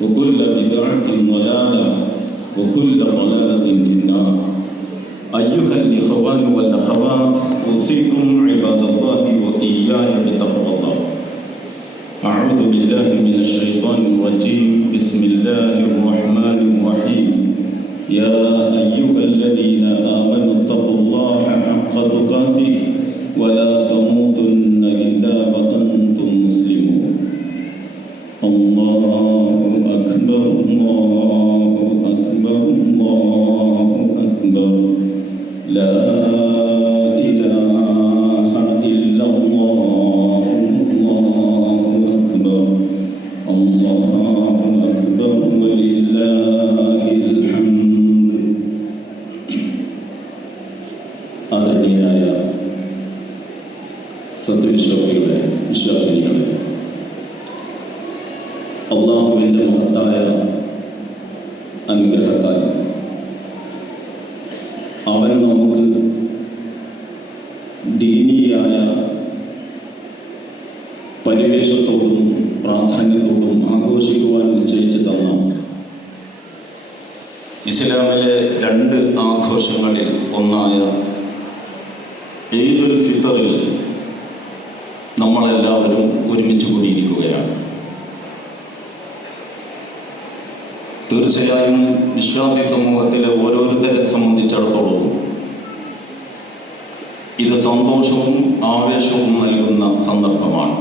وكل بدعة ضلالة وكل ضلالة في النار. أيها الإخوان والأخوات، أوصيكم عباد الله وإياي بتقوى الله. أعوذ بالله من الشيطان الرجيم. بسم الله الرحمن الرحيم. يا أيها الذين آمنوا اتقوا الله حق تقاته ولا تموتن إلا وأنتم مسلمون. الله أكبر الله أكبر الله أكبر لا إله إلا الله الله أكبر الله أكبر ولله الحمد. ആദരണീയരായ സത്യവിശ്വാസികളെ, വിശ്വാസിനികളെ, അള്ളാഹുവിൻ്റെ മഹത്തായ അനുഗ്രഹത്താൽ അവൻ നമുക്ക് ദീനീയായ പരിവേഷത്തോടും പ്രാധാന്യത്തോടും ആഘോഷിക്കുവാൻ നിശ്ചയിച്ചു തന്ന ഇസ്ലാമിലെ 2 ആഘോഷങ്ങളിൽ ഒന്നായ ഈദുൽ ഫിത്തറിൽ നമ്മളെല്ലാവരും ഒരുമിച്ച് കൂടിയിരിക്കുകയാണ്. തീർച്ചയായും വിശ്വാസി സമൂഹത്തിലെ ഓരോരുത്തരെ സംബന്ധിച്ചിടത്തോളം ഇത് സന്തോഷവും ആവേശവും നൽകുന്ന സന്ദർഭമാണ്.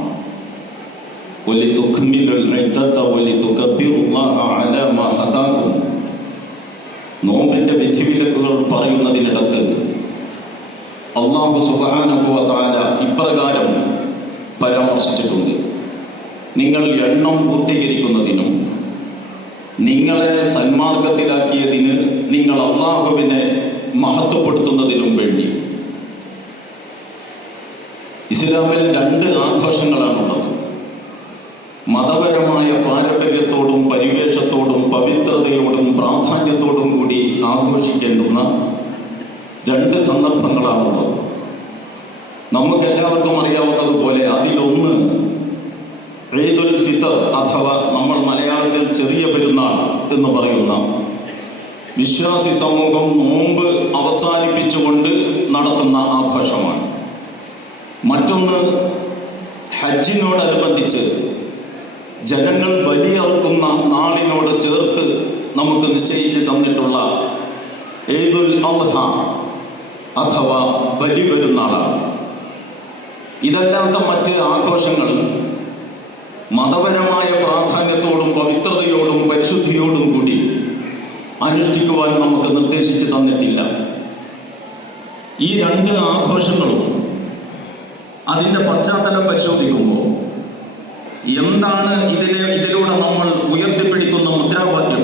നോമ്പിന്റെ വിധിവിലക്കുകൾ പറയുന്നതിനിടക്ക് അല്ലാഹു സുബ്ഹാനഹു വ തആല ഇപ്രകാരം പരാമർശിച്ചിട്ടുണ്ട്: നിങ്ങൾ എണ്ണം പൂർത്തീകരിക്കുന്നതിനും നിങ്ങളെ സന്മാർഗത്തിലാക്കിയതിന് നിങ്ങൾ അല്ലാഹുവിനെ മഹത്വപ്പെടുത്തുന്നതിനും വേണ്ടി. ഇസ്ലാമിൽ 2 ആഘോഷങ്ങളാണുള്ളത്. മതപരമായ പാരമ്പര്യത്തോടും പരിവേഷത്തോടും പവിത്രതയോടും പ്രാധാന്യത്തോടും കൂടി ആഘോഷിക്കേണ്ടുന്ന 2 സന്ദർഭങ്ങളാണുള്ളത്. നമുക്കെല്ലാവർക്കും അറിയാവുന്നതുപോലെ അതിലൊന്ന് ഈദുൽ ഫിത്തർ അഥവാ നമ്മൾ മലയാളത്തിൽ ചെറിയ പെരുന്നാൾ എന്ന് പറയുന്ന വിശ്വാസി സമൂഹം നോമ്പ് അവസാനിപ്പിച്ചുകൊണ്ട് നടത്തുന്ന ആഘോഷമാണ്. മറ്റൊന്ന് ഹജ്ജിനോടനുബന്ധിച്ച് ജനങ്ങൾ ബലിയറുക്കുന്ന നാളിനോട് ചേർത്ത് നമുക്ക് നിശ്ചയിച്ച് തന്നിട്ടുള്ള ഈദുൽ അദ്ഹ അഥവാ ബലി പെരുന്നാളാണ്. ഇതല്ലാത്ത മറ്റ് ആഘോഷങ്ങൾ മതപരമായ പ്രാധാന്യത്തോടും പവിത്രതയോടും പരിശുദ്ധിയോടും കൂടി അനുഷ്ഠിക്കുവാൻ നമുക്ക് നിർദ്ദേശിച്ച് തന്നിട്ടില്ല. ഈ 2 ആഘോഷങ്ങളും അതിൻ്റെ പശ്ചാത്തലം പരിശോധിക്കുമ്പോൾ എന്താണ് ഇതിലൂടെ നമ്മൾ ഉയർത്തിപ്പിടിക്കുന്ന മുദ്രാവാക്യം,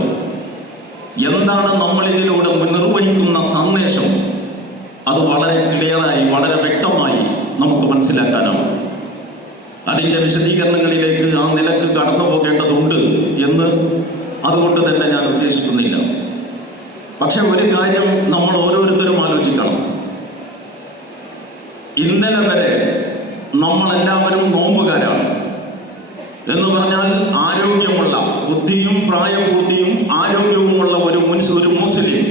എന്താണ് നമ്മൾ ഇതിലൂടെ നിർവഹിക്കുന്ന സന്ദേശം, അത് വളരെ ക്ലിയറായി വളരെ വ്യക്തമായി നമുക്ക് മനസ്സിലാക്കാനാവും. അതിൻ്റെ വിശദീകരണങ്ങളിലേക്ക് ആ നിലക്ക് കടന്നു പോകേണ്ടതുണ്ട് എന്ന് അതുകൊണ്ട് തന്നെ ഞാൻ ഉദ്ദേശിക്കുന്നില്ല. പക്ഷെ ഒരു കാര്യം നമ്മൾ ഓരോരുത്തരും ആലോചിക്കണം. ഇന്നലെ വരെ നമ്മളെല്ലാവരും നോമ്പുകാരാണ്. എന്ന് പറഞ്ഞാൽ ആരോഗ്യമുള്ള, ബുദ്ധിയും പ്രായപൂർത്തിയും ആരോഗ്യവുമുള്ള ഒരു മുസ്ലിം,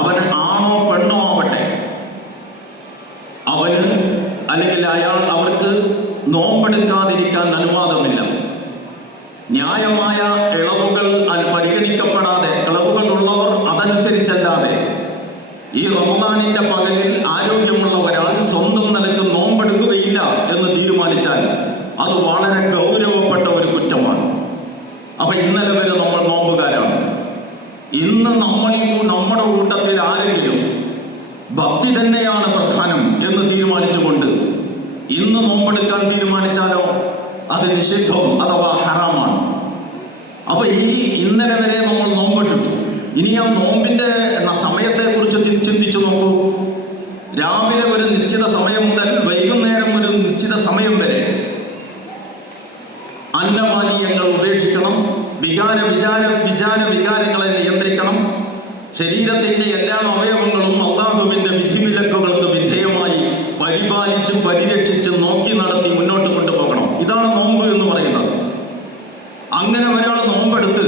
അവൻ ആണോ പെണ്ണോ ആവട്ടെ, അവന് അല്ലെങ്കിൽ അവർക്ക് നോമ്പെടുക്കാതിരിക്കാൻ അനുവാദമില്ല. ന്യായമായ ഇളവുകൾ പരിഗണിക്കപ്പെടാതെ, ഇളവുകൾ ഉള്ളവർ അതനുസരിച്ചല്ലാതെ ഈ റമദാനിന്റെ പകലിൽ ആരോഗ്യമുള്ള ഒരാൾ സ്വന്തം നിലക്ക് നോമ്പെടുക്കുകയില്ല എന്ന് തീരുമാനിച്ചാൽ അത് വളരെ ഗൗരവപ്പെട്ട ഒരു കുറ്റമാണ്. അപ്പൊ ഇന്നലെ വരെ നമ്മൾ നോമ്പുകാരാണ്. ഇന്ന് നമ്മുടെ കൂട്ടത്തിൽ ആരെങ്കിലും ഭക്തി തന്നെയാണ് പ്രധാനം എന്ന് തീരുമാനിച്ചുകൊണ്ട് ഇന്ന് നോമ്പെടുക്കാൻ തീരുമാനിച്ചാലോ അത് നിഷിദ്ധം അഥവാ ഹറാമാണ്. അപ്പൊ ഈ ഇന്നലെ വരെ നമ്മൾ നോമ്പെടുത്തു. ഇനി ആ നോമ്പിന്റെ സമയത്തെ കുറിച്ച് ചിന്തിച്ചു നോക്കൂ. രാവിലെ ഒരു നിശ്ചിത സമയം മുതൽ വൈകുന്നേരം ഒരു നിശ്ചിത സമയം വരെ അന്നപാനീയങ്ങൾ ഉപേക്ഷിക്കണം. വികാരങ്ങളെ നിയന്ത്രിക്കണം. ശരീരത്തിന്റെ എല്ലാ അവയവങ്ങളും അല്ലാഹുവിന്റെ വിധിവിലക്കുകൾക്ക് വിധേയമായി പരിപാലിച്ച് പരിരക്ഷിച്ച് നോക്കി നടത്തി മുന്നോട്ട് കൊണ്ടുപോകണം. ഇതാണ് നോമ്പ് എന്ന് പറയുന്നത്. അങ്ങനെ ഒരാൾ നോമ്പെടുത്ത്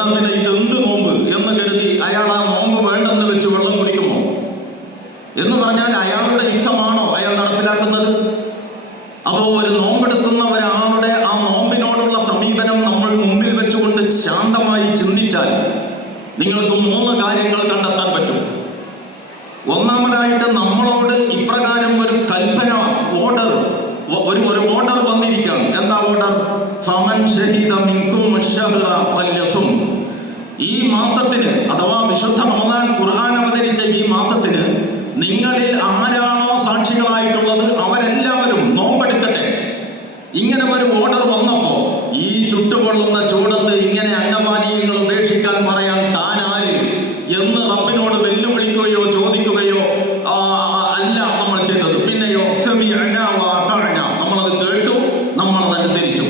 എന്നാൽ പിന്നെ ഇതെന്ത് നോമ്പ് എന്ന് കരുതി അയാൾ ആ നോമ്പ് വേണ്ടെന്ന് വെച്ച് വെള്ളം കുടിക്കുമോ? എന്ന് പറഞ്ഞാൽ അയാളുടെ ഇഷ്ടമാണോ അയാൾ നടപ്പിലാക്കുന്നത്? അപ്പോൾ ഒരു നോമ്പെടുക്കുന്ന ഒരാളുടെ ആ നോമ്പിനോടുള്ള സമീപനം നമ്മൾ മുമ്പിൽ വെച്ചുകൊണ്ട് ശാന്തമായി ചിന്തിച്ചാൽ നിങ്ങൾക്ക് 3 കാര്യങ്ങൾ കണ്ടെത്താൻ പറ്റും. ഒന്നാമതായിട്ട് നമ്മളോട് ഇപ്രകാരം ഒരു കൽപ്പന, ഒരു ഓർഡർ വന്നിരിക്കുകയാണ്. എന്താ ഓർഡർ? ഫമൻ ഷഹീദ മിൻകും അശ്ശഹ്റ ഫല്യസും. ഈ മാസത്തിന്, അഥവാ വിശുദ്ധ റമദാൻ ഖുർആൻ അവതരിച്ച ഈ മാസത്തിന് നിങ്ങളിൽ ആരാണോ സാക്ഷികളായിട്ടുള്ളത് അവരെല്ലാവരും നോമ്പെടുക്കട്ടെ. ഇങ്ങനെ ഒരു ഓർഡർ വന്നപ്പോ ഈ ചുട്ടുകൊള്ളുന്ന ചൂടത്ത് ഇങ്ങനെ അന്നപാനീയങ്ങൾ ഉപേക്ഷിക്കാൻ പറയാൻ താൻ ആര് എന്ന് റബ്ബിനോട് വെല്ലുവിളിക്കുകയോ ചോദിക്കുകയോ അല്ല നമ്മൾ ചെയ്തത്. പിന്നെയോ നമ്മളത് കേട്ടു, നമ്മളതനുസരിച്ചു.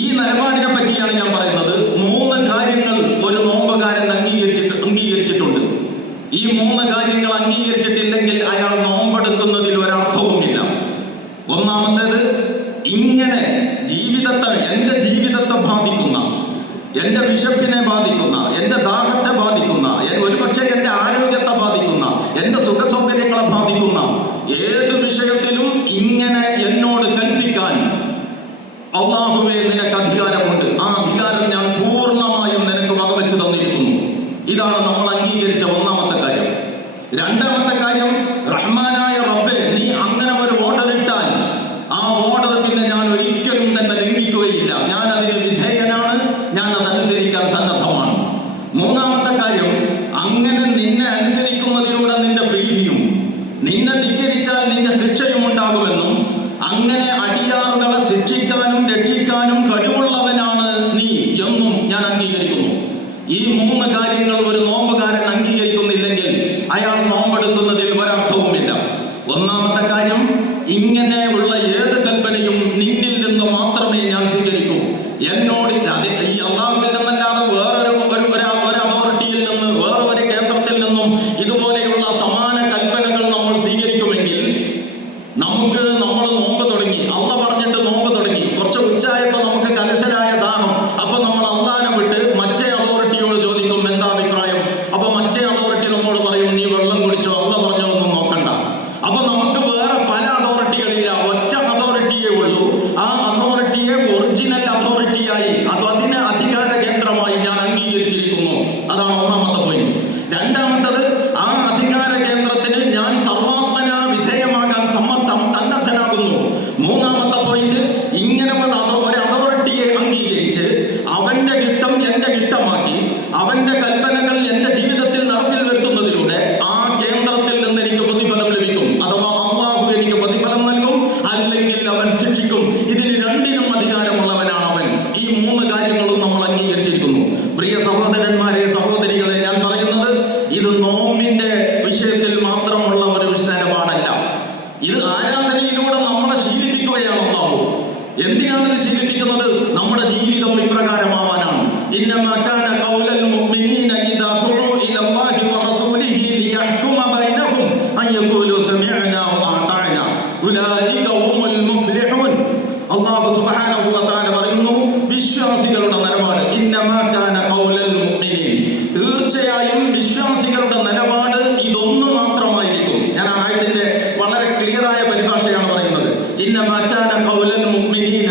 ഈ നിലപാടിനെ പറ്റിയാണ് ഞാൻ പറയുന്നത്. 3 കാര്യങ്ങൾ ഒരു നോമ്പുകാരൻ അംഗീകരിച്ചിട്ടുണ്ട്. ഈ 3 കാര്യങ്ങൾ അംഗീകരിച്ചിട്ടില്ലെങ്കിൽ അയാൾ നോമ്പെടുക്കുന്നതിൽ ഒരർത്ഥവുമില്ല. ഒന്നാമത്തേത്, ഇങ്ങനെ എൻ്റെ ജീവിതത്തെ ബാധിക്കുന്ന, എൻ്റെ വിശപ്പിനെ ബാധിക്കുന്ന, എൻ്റെ ദാഹത്തെ ബാധിക്കുന്ന, ഒരുപക്ഷെ എൻ്റെ ആരോഗ്യത്തെ ബാധിക്കുന്ന, എൻ്റെ സുഖസൗകര്യങ്ങളെ ബാധിക്കുന്ന ഏത് വിഷയത്തിലും ഇങ്ങനെ എന്നോട് കൽപ്പിക്കാൻ അല്ലാഹുവേ നിനക്ക് അധികാരമുണ്ട്. ആ അധികാരം ഞാൻ പൂർണ്ണമായും നിനക്ക് വകവെച്ച് തന്നിരിക്കുന്നു. ഇതാണ് നമ്മൾ അംഗീകരിച്ച ഒന്നാമത്തെ കാര്യം. രണ്ടാമത്തെ കാര്യം, റഹ്മാനായ റബ്ബേ നീ അങ്ങനെ ഒരു ഓർഡർ ഇട്ടാൽ ആ ഓർഡർ പിന്നെ ഞാൻ ഒരിക്കലും തന്നെ ലംഘിക്കുകയില്ല. ഞാൻ അതിന് വിധേയനാണ്, ഞാൻ അതനുസരിക്കാൻ സന്നദ്ധമാണ്. മൂന്നാമത്തെ കാര്യം, അങ്ങനെ നിന്നെ അനുസരിക്കുന്നതിലൂടെ നിന്റെ പ്രീതിയും, നിന്നെ ധിക്കരിച്ചാൽ നിന്റെ ശിക്ഷയും ഉണ്ടാകുമെന്നും, അങ്ങനെ അടിയാറുകളെ ശിക്ഷിക്കാനും രക്ഷിക്കാനും കഴിവുള്ളവനാണ് നീ എന്നും ഞാൻ അംഗീകരിക്കുന്നു. ഈ 3 കാര്യങ്ങൾ ഒരു നോമ്പുകാരൻ അംഗീകരിക്കുന്നില്ലെങ്കിൽ അയാൾ നോമ്പെടുക്കുന്നതിൽ ഒരർത്ഥവുമില്ല. ഒന്നാമത്തെ കാര്യം, ഇങ്ങനെയുള്ള ഏത് കൽപ്പനയും നിന്നിൽ നിന്ന് മാത്രമേ ഞാൻ സ്വീകരിക്കൂ. എന്നോട് ഈ അല്ലാഹുവിൽ നിന്നല്ലാതെ വേറൊരു അതോറിറ്റിയിൽ നിന്ന്, വേറെ ഒരു കേന്ദ്രത്തിൽ നിന്നും ഇതുപോലെയുള്ള സമാന കൽപ്പനകൾ നമ്മൾ സ്വീകരിക്കുമെങ്കിൽ നമ്മൾ നോമ്പ് തുടങ്ങി, അള്ള പറഞ്ഞിട്ട് നോമ്പ് തുടങ്ങി, കുറച്ച് ഉച്ചയായപ്പോൾ നമുക്ക് കലശലായ ദാഹം, അപ്പൊ നമ്മൾ അള്ളാനെ വിട്ട് മറ്റേ അതോറിറ്റിയോട് ചോദിക്കും എന്താ അഭിപ്രായം. അപ്പൊ മറ്റേ അതോറിറ്റി നമ്മോട് പറയും നീ വെള്ളം കുടിച്ചോ, അള്ള പറഞ്ഞോ ഒന്നും നോക്കണ്ട. അപ്പൊ നമുക്ക് വേറെ പല അതോറിറ്റികളില്ല, ഒറ്റ അതോറിറ്റിയേ ഉള്ളൂ. ആ അതോറിറ്റിയെ ഒറിജിനൽ അതോറിറ്റിയായി, അതിന് അധികാര കേന്ദ്രമായി ഞാൻ അംഗീകരിച്ചിരിക്കുന്നു. അതാണ് ഒന്നാമത്തെ പോയിന്റ്. രണ്ടാമത്തത്, ആ അധികാര കേന്ദ്രത്തിന് ഞാൻ സർവാത്മന വിധേയമാകാൻ സന്നദ്ധനാകുന്നു. മൂന്നാമത്തെ പോയിന്റ്, ഇങ്ങനെ ഒരു അതോറിറ്റിയെ അംഗീകരിച്ച് അവന്റെ ഇഷ്ടം എന്റെ ഇഷ്ടമാക്കി അവന്റെ കൽപ്പനകൾ എന്റെ ജീവിതത്തിൽ നടപ്പിൽ വരുത്തുന്നതിലൂടെ ആ കേന്ദ്രത്തിൽ നിന്ന് എനിക്ക് പ്രതിഫലം ലഭിക്കും. അഥവാ അല്ലാഹു എനിക്ക് പ്രതിഫലം നൽകും, അല്ലെങ്കിൽ അവൻ ശിക്ഷിക്കും. ഇതിന് രണ്ടിനും അധികാരമുള്ളവനാണ് അവൻ. ഈ 3 കാര്യങ്ങളും നമ്മൾ അംഗീകരിച്ചിരിക്കുന്നു. പ്രിയ സഹോദരന്മാരെ, സഹോദരികളെ, ഞാൻ പറയുന്നത് ഇത് നോമ്പിന്റെ വിഷയത്തിൽ മാത്രമുള്ള ഒരു നിലപാടല്ല. ഇത് ആരാധനയിലൂടെ നമ്മളെ ശീലിപ്പിക്കുകയാണ് അല്ലാഹു. എന്തിനാണ് ഇത് ശീലിപ്പിക്കുന്നത്? നമ്മുടെ ജീവിതം ഇപ്രകാരമാവാനാണ്. ഇന്നമാ കാന ഖൗലൽ മുഅ്മിനീന ഇദാ ദുഉ ഇലല്ലാഹി വറസൂലിഹി ലിയഹ്കുമ ബൈനഹും അൻ യഖൂലു സമിഅനാ വഅതഅനാ ഉലൈക ഹുമുൽ മുഫ്ലിഹൂൻ. അല്ലാഹു സുബ്ഹാനഹു വ തആല പറയുന്നു, വിശ്വാസികളുടെ നിലപാട് ഇന്നമാ കാന ഖൗലൽ മുഅ്മിനീൻ, തീർച്ചയായും വിശ്വാസികളുടെ നിലപാട് ഇതൊന്നു മാത്രമായിരിക്കും. ഞാൻ ആ ആയത്തിന്റെ വളരെ ക്ലിയറായ പരിഭാഷയാണ് പറയുന്നത്. ഇന്നമാ കാന ഖൗലൽ മുഅ്മിനീന,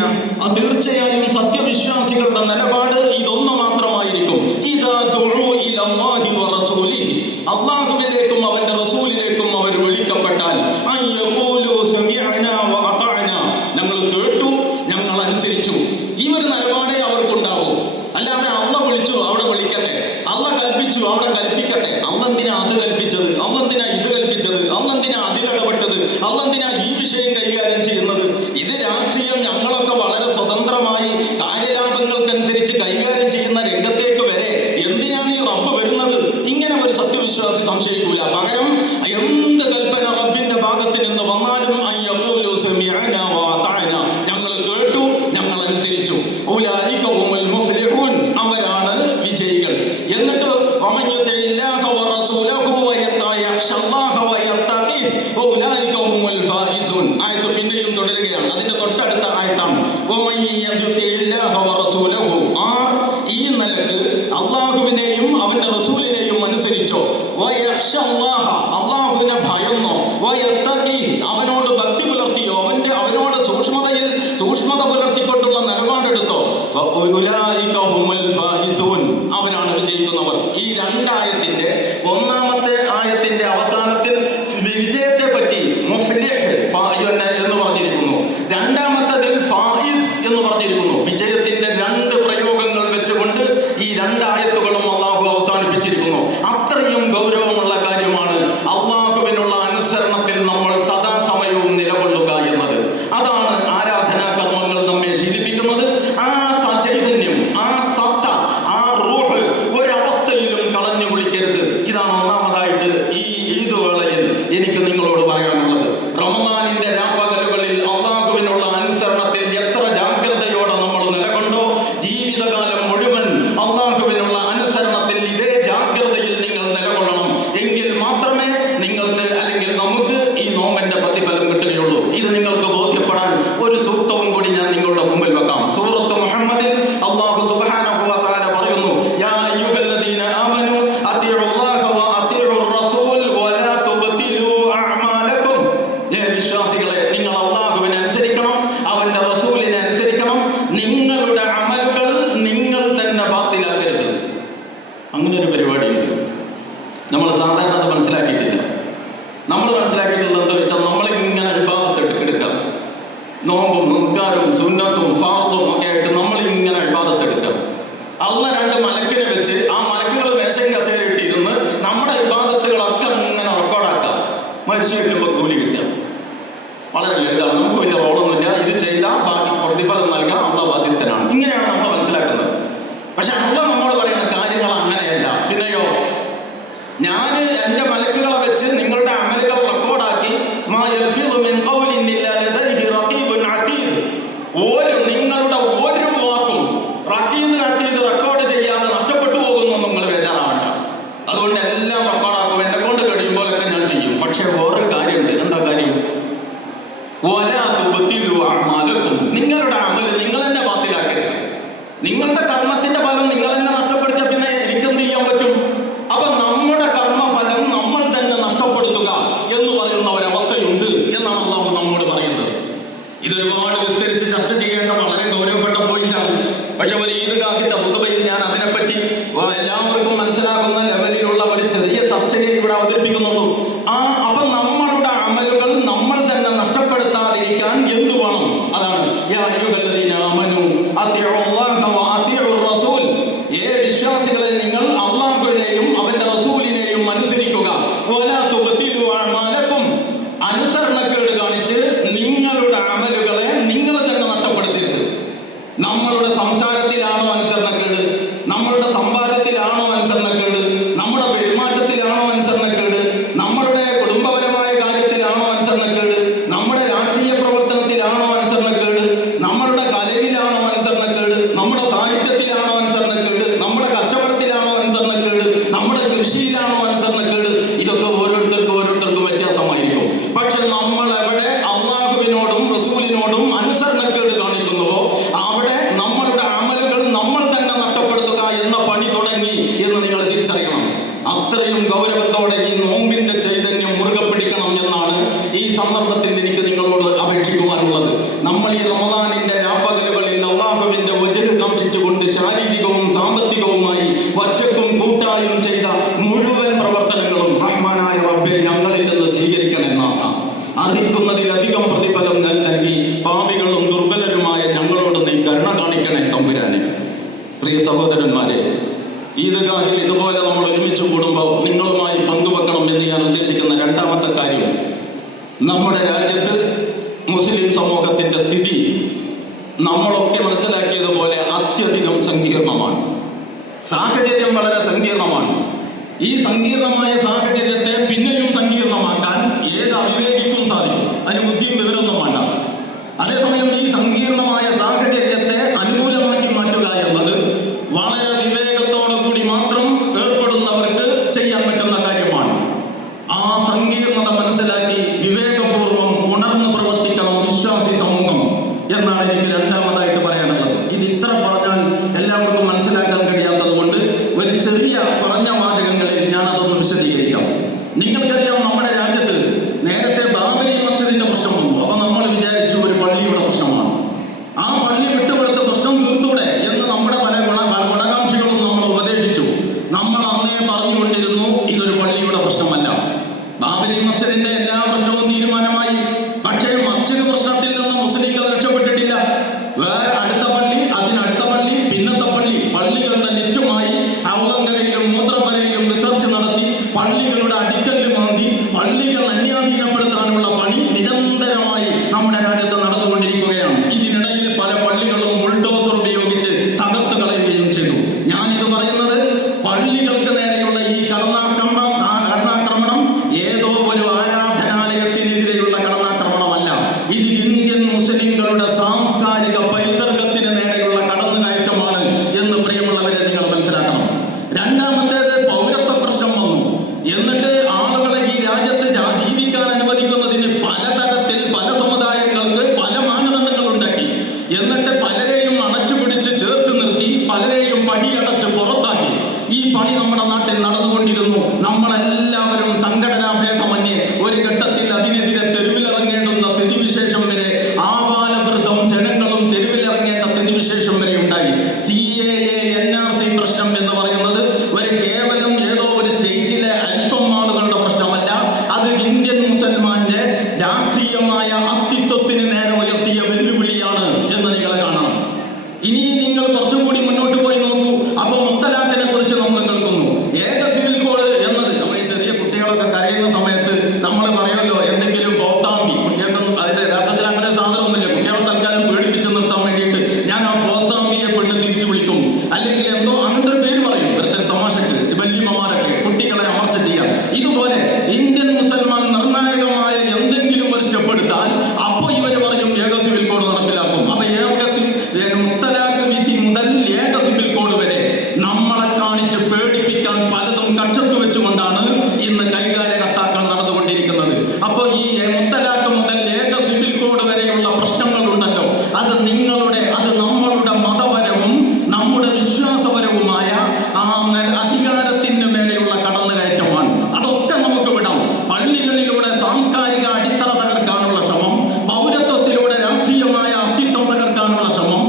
തീർച്ചയായും സത്യവിശ്വാസികളുടെ നിലപാട് ഇതൊന്നു മാത്രമായിരിക്കും. ഇദാ ദുഉ ഇലല്ലാഹി വറസൂലിഹി, അല്ലാഹുവിലേക്കും അവന്റെ റസൂലിലേക്കും അവർ വിളിക്കപ്പെട്ടാൽ അൻ യഖൂലു സമിഅനാ വഅതഅനാ, ഞങ്ങൾ കേട്ടു, ഞങ്ങൾ അനുസരിച്ചു. ഈ ഒരു നിലപാടേ അവർക്കുണ്ടാവൂ. അല്ലാതെ അള്ള വിളിച്ചു അവിടെ വിളിക്കട്ടെ, അള്ള കൽപ്പിച്ചു അവിടെ കൽപ്പിക്കട്ടെ. അള്ളെന്തിനാ അത് കൽപ്പിച്ചത്, അള്ളെന്തിനാ ഇത് കൽപ്പിച്ചത്, അള്ളെന്തിനാ അതിലിടപെട്ടത്, അള്ളെന്തിനാ ഈ വിഷയം കൈകാര്യം ചെയ്യുന്നത്? ഇത് രാഷ്ട്രീയം ഞങ്ങളൊക്കെ വളരെ സ്വതന്ത്രമായി കാര്യലാഭങ്ങൾക്കനുസരിച്ച് കൈകാര്യം ചെയ്യുന്ന രംഗത്തേക്ക് വരെ എന്തിനാണ് ഈ റബ്ബ് വരുന്നത്? ഇങ്ങനെ ഒരു സത്യവിശ്വാസി സംശയിക്കൂല. പകരം എന്ത് കൽപ്പന റബ്ബിന്റെ ഭാഗത്ത് നിന്ന് വന്നാലും അൻ യഖൂലു സമിഅനാ വഅതഅനാ, ഞങ്ങൾ കേട്ടു, ഞങ്ങൾ അനുസരിച്ചു. ഉലൈക ഹുമുൽ മുഫ്ലിഹൂൻ, അവരാണ് വിജയികൾ. എന്നിട്ട് വമൻ യുതിഇല്ലാഹ വറസൂലഹു വയഖ്ശല്ലാഹ വയത്തഖീഹ് ഉലൈക ഹുമുൽ ഫായിസൂൻ. ആയത്ത് പിന്നെയും തുടരുകയാണ്. അതിന്റെ തൊട്ടടുത്ത ആയത്താണ് വമൻ യുതിഇല്ലാഹ വറസൂലഹു. ഈ നിലക്ക് അല്ലാഹു ഉലൈക ഹുമുൽ ഫായിസൂൻ, അവരാണ് വിജയിക്കുന്നവർ. ഈ രണ്ടായത്തിന്റെ ഒന്നാമത്തെ ആയത്തിന്റെ അവസാനത്തിൽ വിജയത്തെ പറ്റി മുഫ്ലിഹ് എന്ന് പറഞ്ഞിരിക്കുന്നു, രണ്ടാമത്തതിൽ ഫായിസ് എന്ന് പറഞ്ഞിരിക്കുന്നു. വിജയത്തിന്റെ രണ്ട് പ്രയോഗങ്ങൾ വെച്ചുകൊണ്ട് ഈ രണ്ടായത്തുകളും അള്ളാഹു അവസാനിപ്പിച്ചിരിക്കുന്നു. അത്രയും ഗൗരവമുള്ള കാര്യമാണ് അള്ളാഹുവിനുള്ള അനുസരണത്തിൽ നമ്മൾ സദാസമയവും നിലകൊള്ളുക എന്നത്. അതാണ് ആരാധനാ കർമ്മങ്ങൾ നമ്മെ ശീലിപ്പിക്കുന്നത്. ആ ചൈതന്യം, ആ സത്ത, ആ റൂഹ് ഒരവസ്ഥയിലും കളഞ്ഞു കുളിക്കരുത്. ഇതാണ് ഒന്നാമതായിട്ട് ഈ ഈദ് വേളയിൽ എനിക്ക് നിങ്ങളോട് പറയാനുള്ളത്. റമദാനിന്റെ രാപ്പകലുകളിൽ അള്ളാഹുവിനുള്ള അനുസരണത്തിൽ എത്ര ജാഗ്രതയോടെ നമ്മൾ നിലകൊണ്ടോ, ജീവിതകാലം മുഴുവൻ അള്ളാഹുവിനുള്ള അനുസരണത്തിൽ ഇതേ ജാഗ്രതയിൽ നിങ്ങൾ നിലകൊള്ളണം. എങ്കിൽ മാത്രമേ നിങ്ങൾക്ക്, അല്ലെങ്കിൽ നമുക്ക് ഈ നോമ്പിന്റെ പ്രതിഫലം കിട്ടുകയുള്ളൂ. ഇത് നിങ്ങൾക്ക് ബോധ്യപ്പെടാൻ ഒരു സൂക്തവും കൂടി ഞാൻ നിങ്ങളുടെ മുമ്പിൽ വെക്കാം. സൂറത്ത് മുഹമ്മദിൽ അല്ലാഹു സുബ്ഹാനഹു വ തആല പറയുന്നു, യാ അയ്യുഹല്ലദീന ആമനൂ അത്തിഉല്ലാഹ വ അത്തിഉർ റസൂൽ വലാ തുബ്തിലൂ അഅമാലകും. വിശ്വാസികളെ, നിങ്ങൾ അല്ലാഹുവിനെ അനുസരിക്കണം, അവന്റെ റസൂലിനെ അനുസരിക്കണം. നിങ്ങളുടെ അമലുകൾ നിങ്ങൾ തന്നെ ബാത്തിലാക്കരുത്. അങ്ങനെ ഒരു പരിപാടിയുണ്ട്. നമ്മൾ സാധാരണ അത് മനസ്സിലാക്കിയിട്ടില്ല. നമ്മൾ മനസ്സിലാക്കിയിട്ടുള്ളത് എന്താ വെച്ചാൽ, നമ്മളിങ്ങനെ ഇബാദത്ത് എടുക്കുക, നോമ്പും നിസ്കാരവും സുന്നത്തും ഫർദും ഒക്കെ ആയിട്ട് നമ്മളിങ്ങനെ ഇബാദത്ത് എടുക്കുക. അള്ളാഹ് രണ്ട് മലക്കിനെ വെച്ച് ആ മലക്കുകൾ മേശയും കസേരയിട്ടിരുന്ന് നമ്മുടെ ഇബാദത്തുകളൊക്കെ അങ്ങനെ റെക്കോർഡാക്കുക. മരിച്ചു കഴിയുമ്പോൾ കൂലി കിട്ടുക. വളരെ ലളിതമാണ്. നമുക്ക് വലിയ റോളൊന്നുമില്ല. ഇത് ചെയ്താൽ ബാക്കി പ്രതിഫലം നൽകാൻ അള്ളാഹ് ബാധ്യസ്ഥനാണ്. ഇങ്ങനെയാണ് നമ്മൾ മനസ്സിലാക്കുന്നത്. പക്ഷെ അള്ളാഹ് നമ്മോട് പറയുന്ന കാര്യങ്ങൾ അങ്ങനെയല്ല. പിന്നെയോ, ഞാൻ എൻ്റെ മലക്കുകളെ വെച്ച് നിങ്ങളുടെ അമലുകൾ റെക്കോർഡാക്കി, മാ യൽഫിദു മിൻ ഖൗലിൻ ഇല്ലാ ലദൈഹി റഖീബുൻ അതീദ്, നിങ്ങളുടെ ഒരു വാക്കും റഖീബ് അതീദ് റെക്കോർഡ് ചെയ്യാതെ നഷ്ടപ്പെട്ടു പോകുന്നു. നിങ്ങൾ ബേജാറാവണ്ട. അതുകൊണ്ട് എല്ലാം റെക്കോർഡാക്കും. എന്നെ കൊണ്ട് കഴിയുമ്പോഴൊക്കെ ഞാൻ ചെയ്യും. പക്ഷെ വേറൊരു കാര്യമുണ്ട്. എന്താ കാര്യം? വലാ തുബ്തിലൂ അഅമാലകും, നിങ്ങളുടെ അമൽ നിങ്ങൾ തന്നെ ബാത്തിലാക്കരുത്. നിങ്ങളുടെ കർമ്മത്തിന്റെ ഫലം നിങ്ങൾ തന്നെ നഷ്ടപ്പെടുത്തിയ പിന്നെ എനിക്കെന്ത് ചെയ്യാൻ പറ്റും? അപ്പൊ നമ്മുടെ കർമ്മഫലം നമ്മൾ തന്നെ നഷ്ടപ്പെടുത്തുക എന്ന് പറയുന്ന ഒരവസ്ഥയുണ്ട് എന്നാണ് അള്ളാഹു നമ്മോട് പറയുന്നത്. ഇതൊരുപാട് വിസ്തരിച്ച് ചർച്ച ചെയ്യേണ്ട വളരെ ഗൗരവപ്പെട്ട പോയിന്റാണ്. പക്ഷെ ഒരു ഈദ്ഗാഹിന്റെ ഖുതുബയിൽ ഞാൻ അതിനെപ്പറ്റി എല്ലാവർക്കും മനസ്സിലാകുന്ന ലെവലിലുള്ള ഒരു ചെറിയ ചർച്ചയെ ഇവിടെ അവതരിപ്പിക്കുന്നുള്ളൂ. അപ്പൊ നമ്മളുടെ അമലുകൾ നമ്മൾ തന്നെ നഷ്ടപ്പെടുത്താതിരിക്കാൻ എന്തു വേണം? അതാണ് യാ അയ്യുഹല്ലദീന ആമനൂ അത്തിഉല്ലാഹ വ അത്തിഉർ റസൂൽ, വിശ്വാസികളെ, നിങ്ങൾ അല്ലാഹുവിനെയും അവന്റെ റസൂലിനെയും അനുസരിക്കുക. വലാ തുബ്തിലൂ അഅമാലകും, അനുസരണക്കേട് കാണിച്ച് നിങ്ങളുടെ അമലുകളെ നിങ്ങൾ തന്നെ നഷ്ടപ്പെടുത്തരുത്. നമ്മളുടെ സംസാരത്തിലാണോ അനുസരണക്കേട്? നമ്മളുടെ സമ്പാദ്യത്തിലാണോ അനുസരണക്കേട്? നമ്മുടെ പെരുമാറ്റത്തിലാണോ അനുസരണക്കേട്? നമ്മളുടെ കുടുംബപരമായ കാര്യത്തിലാണോ അനുസരണക്കേട്? നമ്മുടെ രാഷ്ട്രീയ പ്രവർത്തനത്തിലാണോ അനുസരണക്കേട്? നമ്മളുടെ കലയിലാണോ അനുസരണക്കേട്? നമ്മുടെ സാഹിത്യത്തിലാണോ അനുസരണക്കേട്? നമ്മുടെ കച്ചവടത്തിലാണോ അനുസരണക്കേട്? നമ്മുടെ കൃഷിയിലാണോ അനുസരണക്കേട്? ഇതൊക്കെ ഓരോരുത്തർക്കും വ്യത്യാസമായിരിക്കും. പക്ഷെ നമ്മൾ എവിടെ അള്ളാഹുവിനോടും റസൂലിനോടും അനുസരണക്കേട് കാണിക്കുന്നുവോ അവിടെ നമ്മളുടെ അമലുകൾ നമ്മൾ തന്നെ നഷ്ടപ്പെടുത്തുക എന്ന പണി തുടങ്ങി എന്ന് നിങ്ങൾ തിരിച്ചറിയണം. അത്രയും ഗൗരവത്തോടെ ഈ നോമ്പിന്റെ ചൈതന്യം മുറുകെ പിടിക്കണം എന്നാണ് ഈ സന്ദർഭത്തിൽ എനിക്ക് നിങ്ങളോട് അപേക്ഷിക്കുവാനുള്ളത്. നമ്മൾ ഈ റമദാനിന്റെ രാപ്പകലുകളിൽ അള്ളാഹുവിന്റെ വജ്ഹ് കാംക്ഷിച്ചുകൊണ്ട് ശാരീരികവും സാമ്പത്തികവുമായി ഒറ്റക്കും കൂട്ടായും ചെയ്ത മുഴുവൻ പ്രവർത്തനങ്ങളും റഹ്മാനായ റബ്ബേ ഞങ്ങളിൽ നിന്ന് സ്വീകരിക്കണേ നാഥ. അർഹിക്കുന്നതിലധികം പ്രതിഫലം നൽകി പാപികളും ദുർബലരുമായ ഞങ്ങളോട് നീ കരുണ കാണിക്കണേ തമ്പുരാനെ. പ്രിയ സഹോദരന്മാരെ, ഈദ്ഗാഹിൽ ഇതുപോലെ നമ്മൾ ഒരുമിച്ച് കൂടുമ്പോൾ നിങ്ങളുമായി പങ്കുവെക്കണം എന്ന് ഞാൻ ഉദ്ദേശിക്കുന്ന രണ്ടാമത്തെ കാര്യം, നമ്മുടെ രാജ്യത്ത് മുസ്ലിം സമൂഹത്തിന്റെ സ്ഥിതി നമ്മളൊക്കെ മനസ്സിലാക്കിയതുപോലെ അത്യധികം സങ്കീർണമാണ്. സാഹചര്യം വളരെ സങ്കീർണമാണ്. ഈ സങ്കീർണമായ സാഹചര്യത്തെ പിന്നെയും സങ്കീർണമാക്കാൻ ഏത് അവിവേകിക്കും സാധിക്കും. അതിന് ബുദ്ധിയും വിവരമൊന്നും വേണ്ട. അതേസമയം ഈ സങ്കീർണമായ സാഹചര്യത്തെ അനുകൂലമാക്കി മാറ്റുക എന്നത് വളരെ വിവേകത്തോടു കൂടി മാത്രം ഏർപ്പെടുന്നവർക്ക് ചെയ്യാൻ പറ്റുന്ന കാര്യമാണ്. ആ സങ്കീർണത മനസ്സിലാക്കി വിവേകപൂർവം ഉണർന്നു പ്രവർത്തിക്കണം വിശ്വാസി സമൂഹം എന്നാണ് എനിക്ക് രണ്ടാമതായിട്ട് പറയാനുള്ളത്. ഇത് ഇത്ര പറഞ്ഞാൽ എല്ലാവർക്കും മനസ്സിലാക്കാൻ കഴിയാത്തത് കൊണ്ട് ഒരു ചെറിയ പറഞ്ഞ വാചകങ്ങളിൽ ഞാൻ അതൊന്ന് വിശദീകരിക്കാം. നിങ്ങൾക്കറിയാം, നമ്മുടെ രാജ്യത്ത് നേരത്തെ ബാബരി മസ്ജിദിന്റെ പ്രശ്നം വന്നു. അപ്പൊ നമ്മൾ വിചാരിച്ചു ഒരു പള്ളിയുടെ പ്രശ്നമാണ്, ആ പള്ളി വിട്ടുകൊടുത്ത പ്രശ്നം തീർത്തൂടെ എന്ന് നമ്മുടെ രണ്ടാമത്തേത് പൗരത്വ പ്രശ്നം വന്നു. എന്നിട്ട് ആളുകളെ ഈ രാജ്യത്ത് ജീവിക്കാൻ അനുവദിക്കുന്നതിന് പലതരത്തിൽ പല സമുദായങ്ങൾക്ക് പല മാനദണ്ഡങ്ങൾ ഉണ്ടാക്കി. എന്നിട്ട് പലരെയും അണച്ചുപിടിച്ച് ചേർത്ത് നിർത്തി പലരെയും പടിയടച്ച് പുറത്താക്കി. ഈ പണി നമ്മുടെ നാട്ടിൽ നടന്നുകൊണ്ടിരുന്നു. നമ്മളെല്ലാവരും സംഘടനാ ഭേദമന്യേ ഒരു ഘട്ടത്തിൽ അതിനെതിരെ തെരുവിലിറങ്ങേണ്ടുന്ന സ്ഥിതിവിശേഷം വരെ ആബാലവൃദ്ധം ജനങ്ങളും തെരുവിലിറങ്ങേണ്ട സ്ഥിതിവിശേഷം വരെ ഉണ്ടായി. CAA NRC പ്രശ്നം എന്ന് പറയുന്നത് ഒരു കേവലം ഏതോ ഒരു സ്റ്റേറ്റിലെ അല്പം ആളുകളുടെ പ്രശ്നമല്ല. അത് ഇന്ത്യൻ മുസൽമാന്റെ രാഷ്ട്രീയമായ അസ്തിത്വത്തിന് നേരെ ഉയർത്തിയ വെല്ലുവിളിയാണ് എന്ന് നിങ്ങൾ കാണണം. ഇനി നിങ്ങൾ കുറച്ചുകൂടി മുന്നോട്ട് പോയി നോക്കൂ. അപ്പൊ മുത്തലാഖിനെ കുറിച്ച് നമ്മൾ കേൾക്കുന്നു. ഏക സിവിൽ കോഡ് എന്നത് നമ്മൾ ഈ ചെറിയ കുട്ടികളൊക്കെ കരയുന്ന സമയത്ത് നമ്മൾ പറയുമല്ലോ എന്തെങ്കിലും പോത്താമ്പി. കുട്ടികൾക്കൊന്നും അതിന്റെ യഥാർത്ഥത്തിൽ അങ്ങനെ സാധനമൊന്നുമില്ല. കുട്ടികളെ തൽക്കാലം പേടിപ്പിച്ച് നിർത്താൻ വേണ്ടിയിട്ട് ഞാൻ ആ പോത്താമ്പിയെ പെണ്ണ് തിരിച്ചു വിളിക്കും, അല്ലെങ്കിൽ എന്തോ അങ്ങനത്തെ ഒരു പേര് പറയും. ഇവിടുത്തെ തമാശക്ക് വല്യമ്മമാരൊക്കെ കുട്ടികളെ അമർച്ച ചെയ്യാം. ഇതുപോലെ ഇന്ത്യൻ മുസൽമാൻ നിർണായകമായ എന്തെങ്കിലും ഒരു സ്റ്റെപ്പ് എടുത്താൽ അപ്പൊ ഇവർ പറയും ഏക സിവിൽ കോഡ് നടപ്പിലാക്കും. അപ്പൊ മുത്തലാഖ് വിധി മുതൽ ഏക സിവിൽ കോഡ് വരെ നമ്മളെ കാണിച്ച് പേടിപ്പിക്കാൻ പലതും കക്ഷത്ത് വെച്ചുകൊണ്ടാണ് ഇന്ന് കൈകാര്യകർത്താക്കൾ നടന്നുകൊണ്ടിരിക്കുന്നത്. അപ്പൊ ഈ മുത്തലാഖ് മുതൽ ഏക സിവിൽ കോഡ് വരെയുള്ള പ്രശ്നങ്ങളുണ്ടല്ലോ, അത് നമ്മളുടെ മതപരവും നമ്മുടെ വിശ്വാസപരവുമായ ആ അധികാരത്തിന് മേലെയുള്ള കടന്നുകയറ്റമാണ്. അതൊക്കെ നമുക്ക് വിടാം. പള്ളികളിലൂടെ സാംസ്കാരിക അടിത്തറ തകർക്കാനുള്ള ശ്രമം, പൗരത്വത്തിലൂടെ രാഷ്ട്രീയമായ അസ്തിത്വം തകർക്കാനുള്ള ശ്രമം,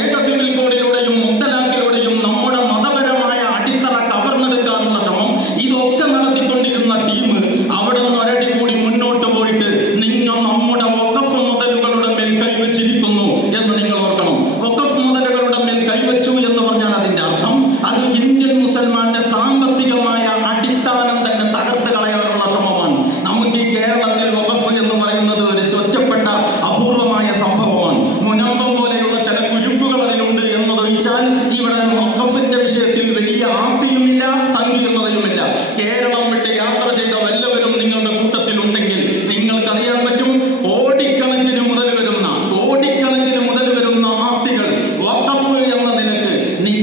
ഏക സിവിൽ കോഡിലൂടെയും മുത്തലാഖിലൂടെയും നമ്മുടെ മതപരമായ അടിത്തറ കവർന്നെടുക്കാനുള്ള ശ്രമം, ഇതൊക്കെ നടത്തിക്കൊണ്ടിരുന്ന ടീം അവിടെ നിന്ന് ഒരടി കൂടി മുന്നോട്ട് പോയിട്ട് നിങ്ങൾ നമ്മുടെ വഖഫ് മുതലുകളുടെ മേൽ കൈവച്ചിരിക്കുന്നു എന്ന് നിങ്ങൾ ഓർക്കണം. വഖഫ് മുതലുകളുടെ മേൽ കൈവച്ചു എന്ന് പറഞ്ഞാൽ അതിന്റെ അർത്ഥം അത് ഇന്ത്യൻ മുസൽമാന്റെ സാമ്പത്തികമായ അടിസ്ഥാനം തന്നെ തകർത്ത് കളയാനുള്ള ശ്രമമാണ്. നമുക്ക് ഈ കേരളത്തിൽ വഖഫ് എന്ന് പറയുന്നത് ഒരു ഒറ്റപ്പെട്ട അപൂർവമായ സംഭവമാണ്. മുനമ്പം പോലെയുള്ള ചില കുരുക്കുകൾ അതിലുണ്ട് എന്നതൊഴിച്ചാൽ ഇവിടെ വഖഫിന്റെ വിഷയത്തിൽ വലിയ ആസ്തിയുമില്ല, സങ്കീർണതയുമില്ല. കേരളം വിട്ട് യാത്ര ചെയ്ത വല്ലവരും നിങ്ങളുടെ കൂട്ടത്തിൽ ഉണ്ടെങ്കിൽ നിങ്ങൾക്കറിയാൻ പറ്റും, കോടിക്കണക്കിന് മുതൽ വരുന്ന ആസ്തികൾ വഖഫ് എന്ന നിലക്ക്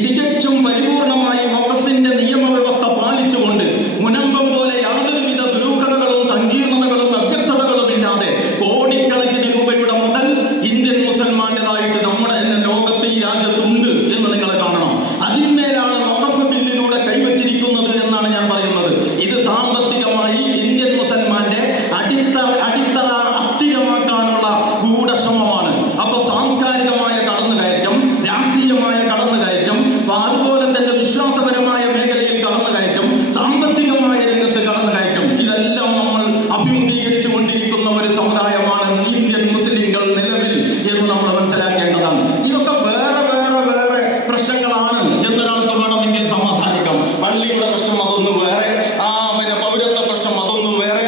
തികച്ചും പരിപൂർണമായി വഖഫിന്റെ നിയമവ്യവസ്ഥ പാലിച്ചുകൊണ്ട് മുനമ്പം പോലെ യാതൊരുവിധ ദുരൂഹതകളും സങ്കീർണതകളും അവ്യക്തതകളും ഇല്ലാതെ കോടിക്കണക്കിന് രൂപയുടെ മുതൽ ഇന്ത്യൻ മുസൽമാന്റേതായിട്ട് നമ്മുടെ ലോകത്ത് ഈ രാജ്യത്തുണ്ട് എന്ന് നിങ്ങൾ കാണണം. അതിന്മേലാണ് വഖഫ് ബില്ലിലൂടെ കൈവച്ചിരിക്കുന്നത് എന്നാണ് ഞാൻ പറയുന്നത്. ഇത് സാമ്പത്തികമായി ഇന്ത്യൻ മുസൽമാന്റെ അടിത്തറ അസ്ഥിരമാക്കാനുള്ള ഗൂഢശ്രമമാണ്. അപ്പൊ സാംസ്കാരികമായ കടന്നുകയറ്റം, രാഷ്ട്രീയമായ കടന്നുകയറ്റം, അതുപോലെ തന്നെ വിശ്വാസപരമായ മേഖലയിൽ കടന്നുകയറ്റം, സാമ്പത്തികമായ രംഗത്ത് കടന്നുകയറ്റം, ഇതെല്ലാം നമ്മൾ അഭിമുഖീകരിച്ചു കൊണ്ടിരിക്കുന്ന ഒരു സമുദായമാണ് ഇന്ത്യൻ മുസ്ലിങ്ങൾ നിലവിൽ എന്ന് നമ്മൾ മനസ്സിലാക്കേണ്ടതാണ്. ഇതൊക്കെ വേറെ പ്രശ്നങ്ങളാണ് എന്നൊരാൾക്ക് വേണമെങ്കിൽ സമാധാനിക്കാം. പള്ളിയുടെ പ്രശ്നം അതൊന്ന് വേറെ, പൗരത്വ പ്രശ്നം അതൊന്ന് വേറെ,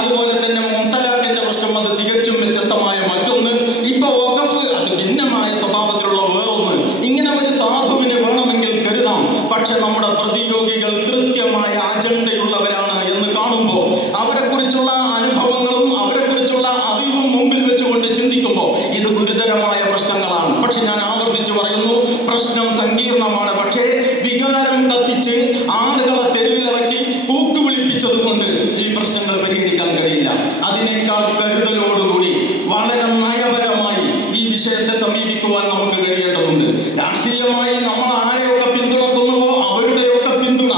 അതുപോലെ തന്നെ മുത്തലാഖിന്റെ പ്രശ്നം അത് തികച്ചും വ്യത്യസ്തമായ മറ്റൊന്ന്, ഇപ്പൊ വഖഫ് അത് ഭിന്നമായ സ്വഭാവത്തിലുള്ള വേറൊന്ന്. ഇങ്ങനെ ഒരു സാധുവിന് വേണമെങ്കിൽ കരുതാം. പക്ഷെ നമ്മുടെ പ്രതിയോഗികൾ കൃത്യമായ അജണ്ടയുള്ളവരാണ് എന്ന് കാണുമ്പോൾ, അവരെ കുറിച്ചുള്ള അനുഭവങ്ങളും അവരെ കുറിച്ചുള്ള അറിവും മുമ്പിൽ വെച്ചുകൊണ്ട് ചിന്തിക്കുമ്പോൾ ഇത് ഗുരുതരമായ പ്രശ്നങ്ങളാണ്. പക്ഷെ ഞാൻ ആവർത്തിച്ചു പറയുന്നു, പ്രശ്നം സങ്കീർണമാണ്. പക്ഷേ വികാരം കത്തിച്ച് ആളുകളെ തെരുവിലിറക്കി കൂക്കുവിളിപ്പിച്ചത് കൊണ്ട് ഈ പ്രശ്നങ്ങൾ പരിഹരിക്കാൻ കഴിയില്ല. അതിനേക്കാൾ കരുതലോടുകൂടി വളരെ നയപരമായി ഈ വിഷയത്തെ സമീപിക്കുവാൻ നമുക്ക് കഴിയേണ്ടതുണ്ട്. രാഷ്ട്രീയമായി നമ്മൾ ആരെയൊക്കെ പിന്തുണക്കുന്നുവോ അവരുടെയൊക്കെ പിന്തുണ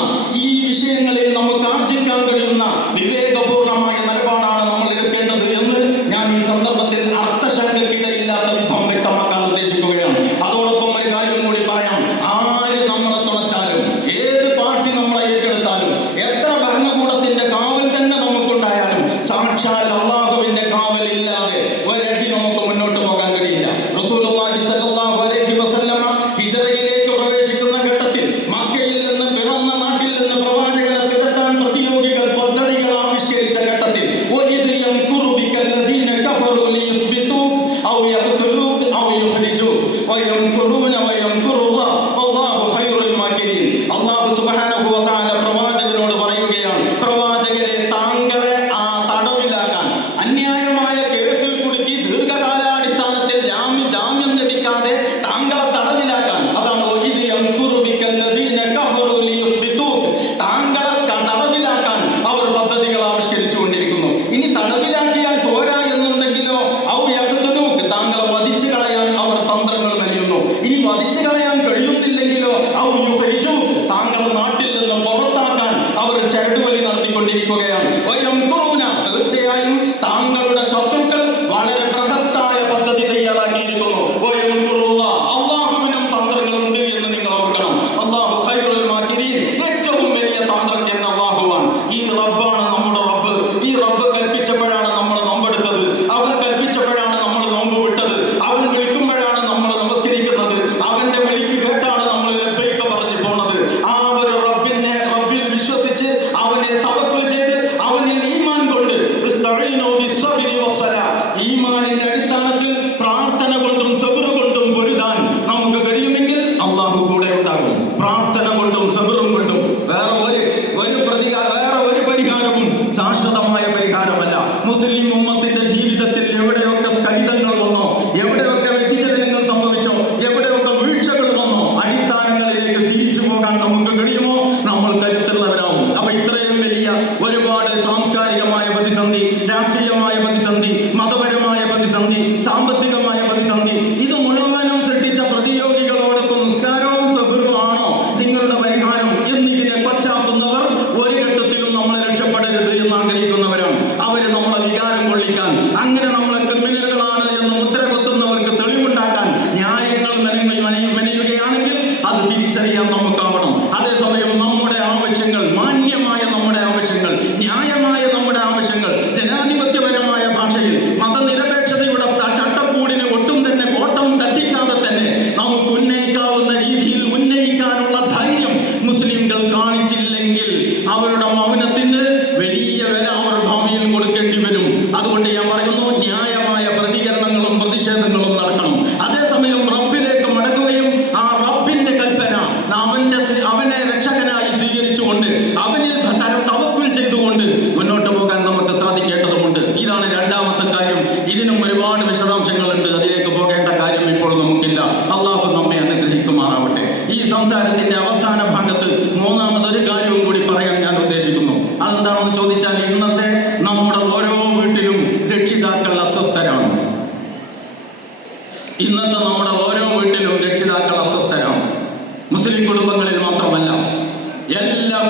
ഈ വിഷയങ്ങളിൽ നമുക്ക് ആർജിക്കാൻ കഴിയുന്ന വിവേകപൂർണമായ നിലപാടാണ് നമ്മൾ എടുക്കേണ്ടത് എന്ന് ഞാൻ ഈ സന്ദർഭത്തിൽ അർത്ഥശങ്കയ്ക്കിടയില്ലാത്ത വിധം വ്യക്തമാക്കാൻ ഉദ്ദേശിക്കുകയാണ്. അതോടൊപ്പം ഒരു കാര്യം കൂടി പറയാം. ആര് നമ്മളെ തുണച്ചാലും, ഏത് പാർട്ടി നമ്മളെ ഏറ്റെടുത്താലും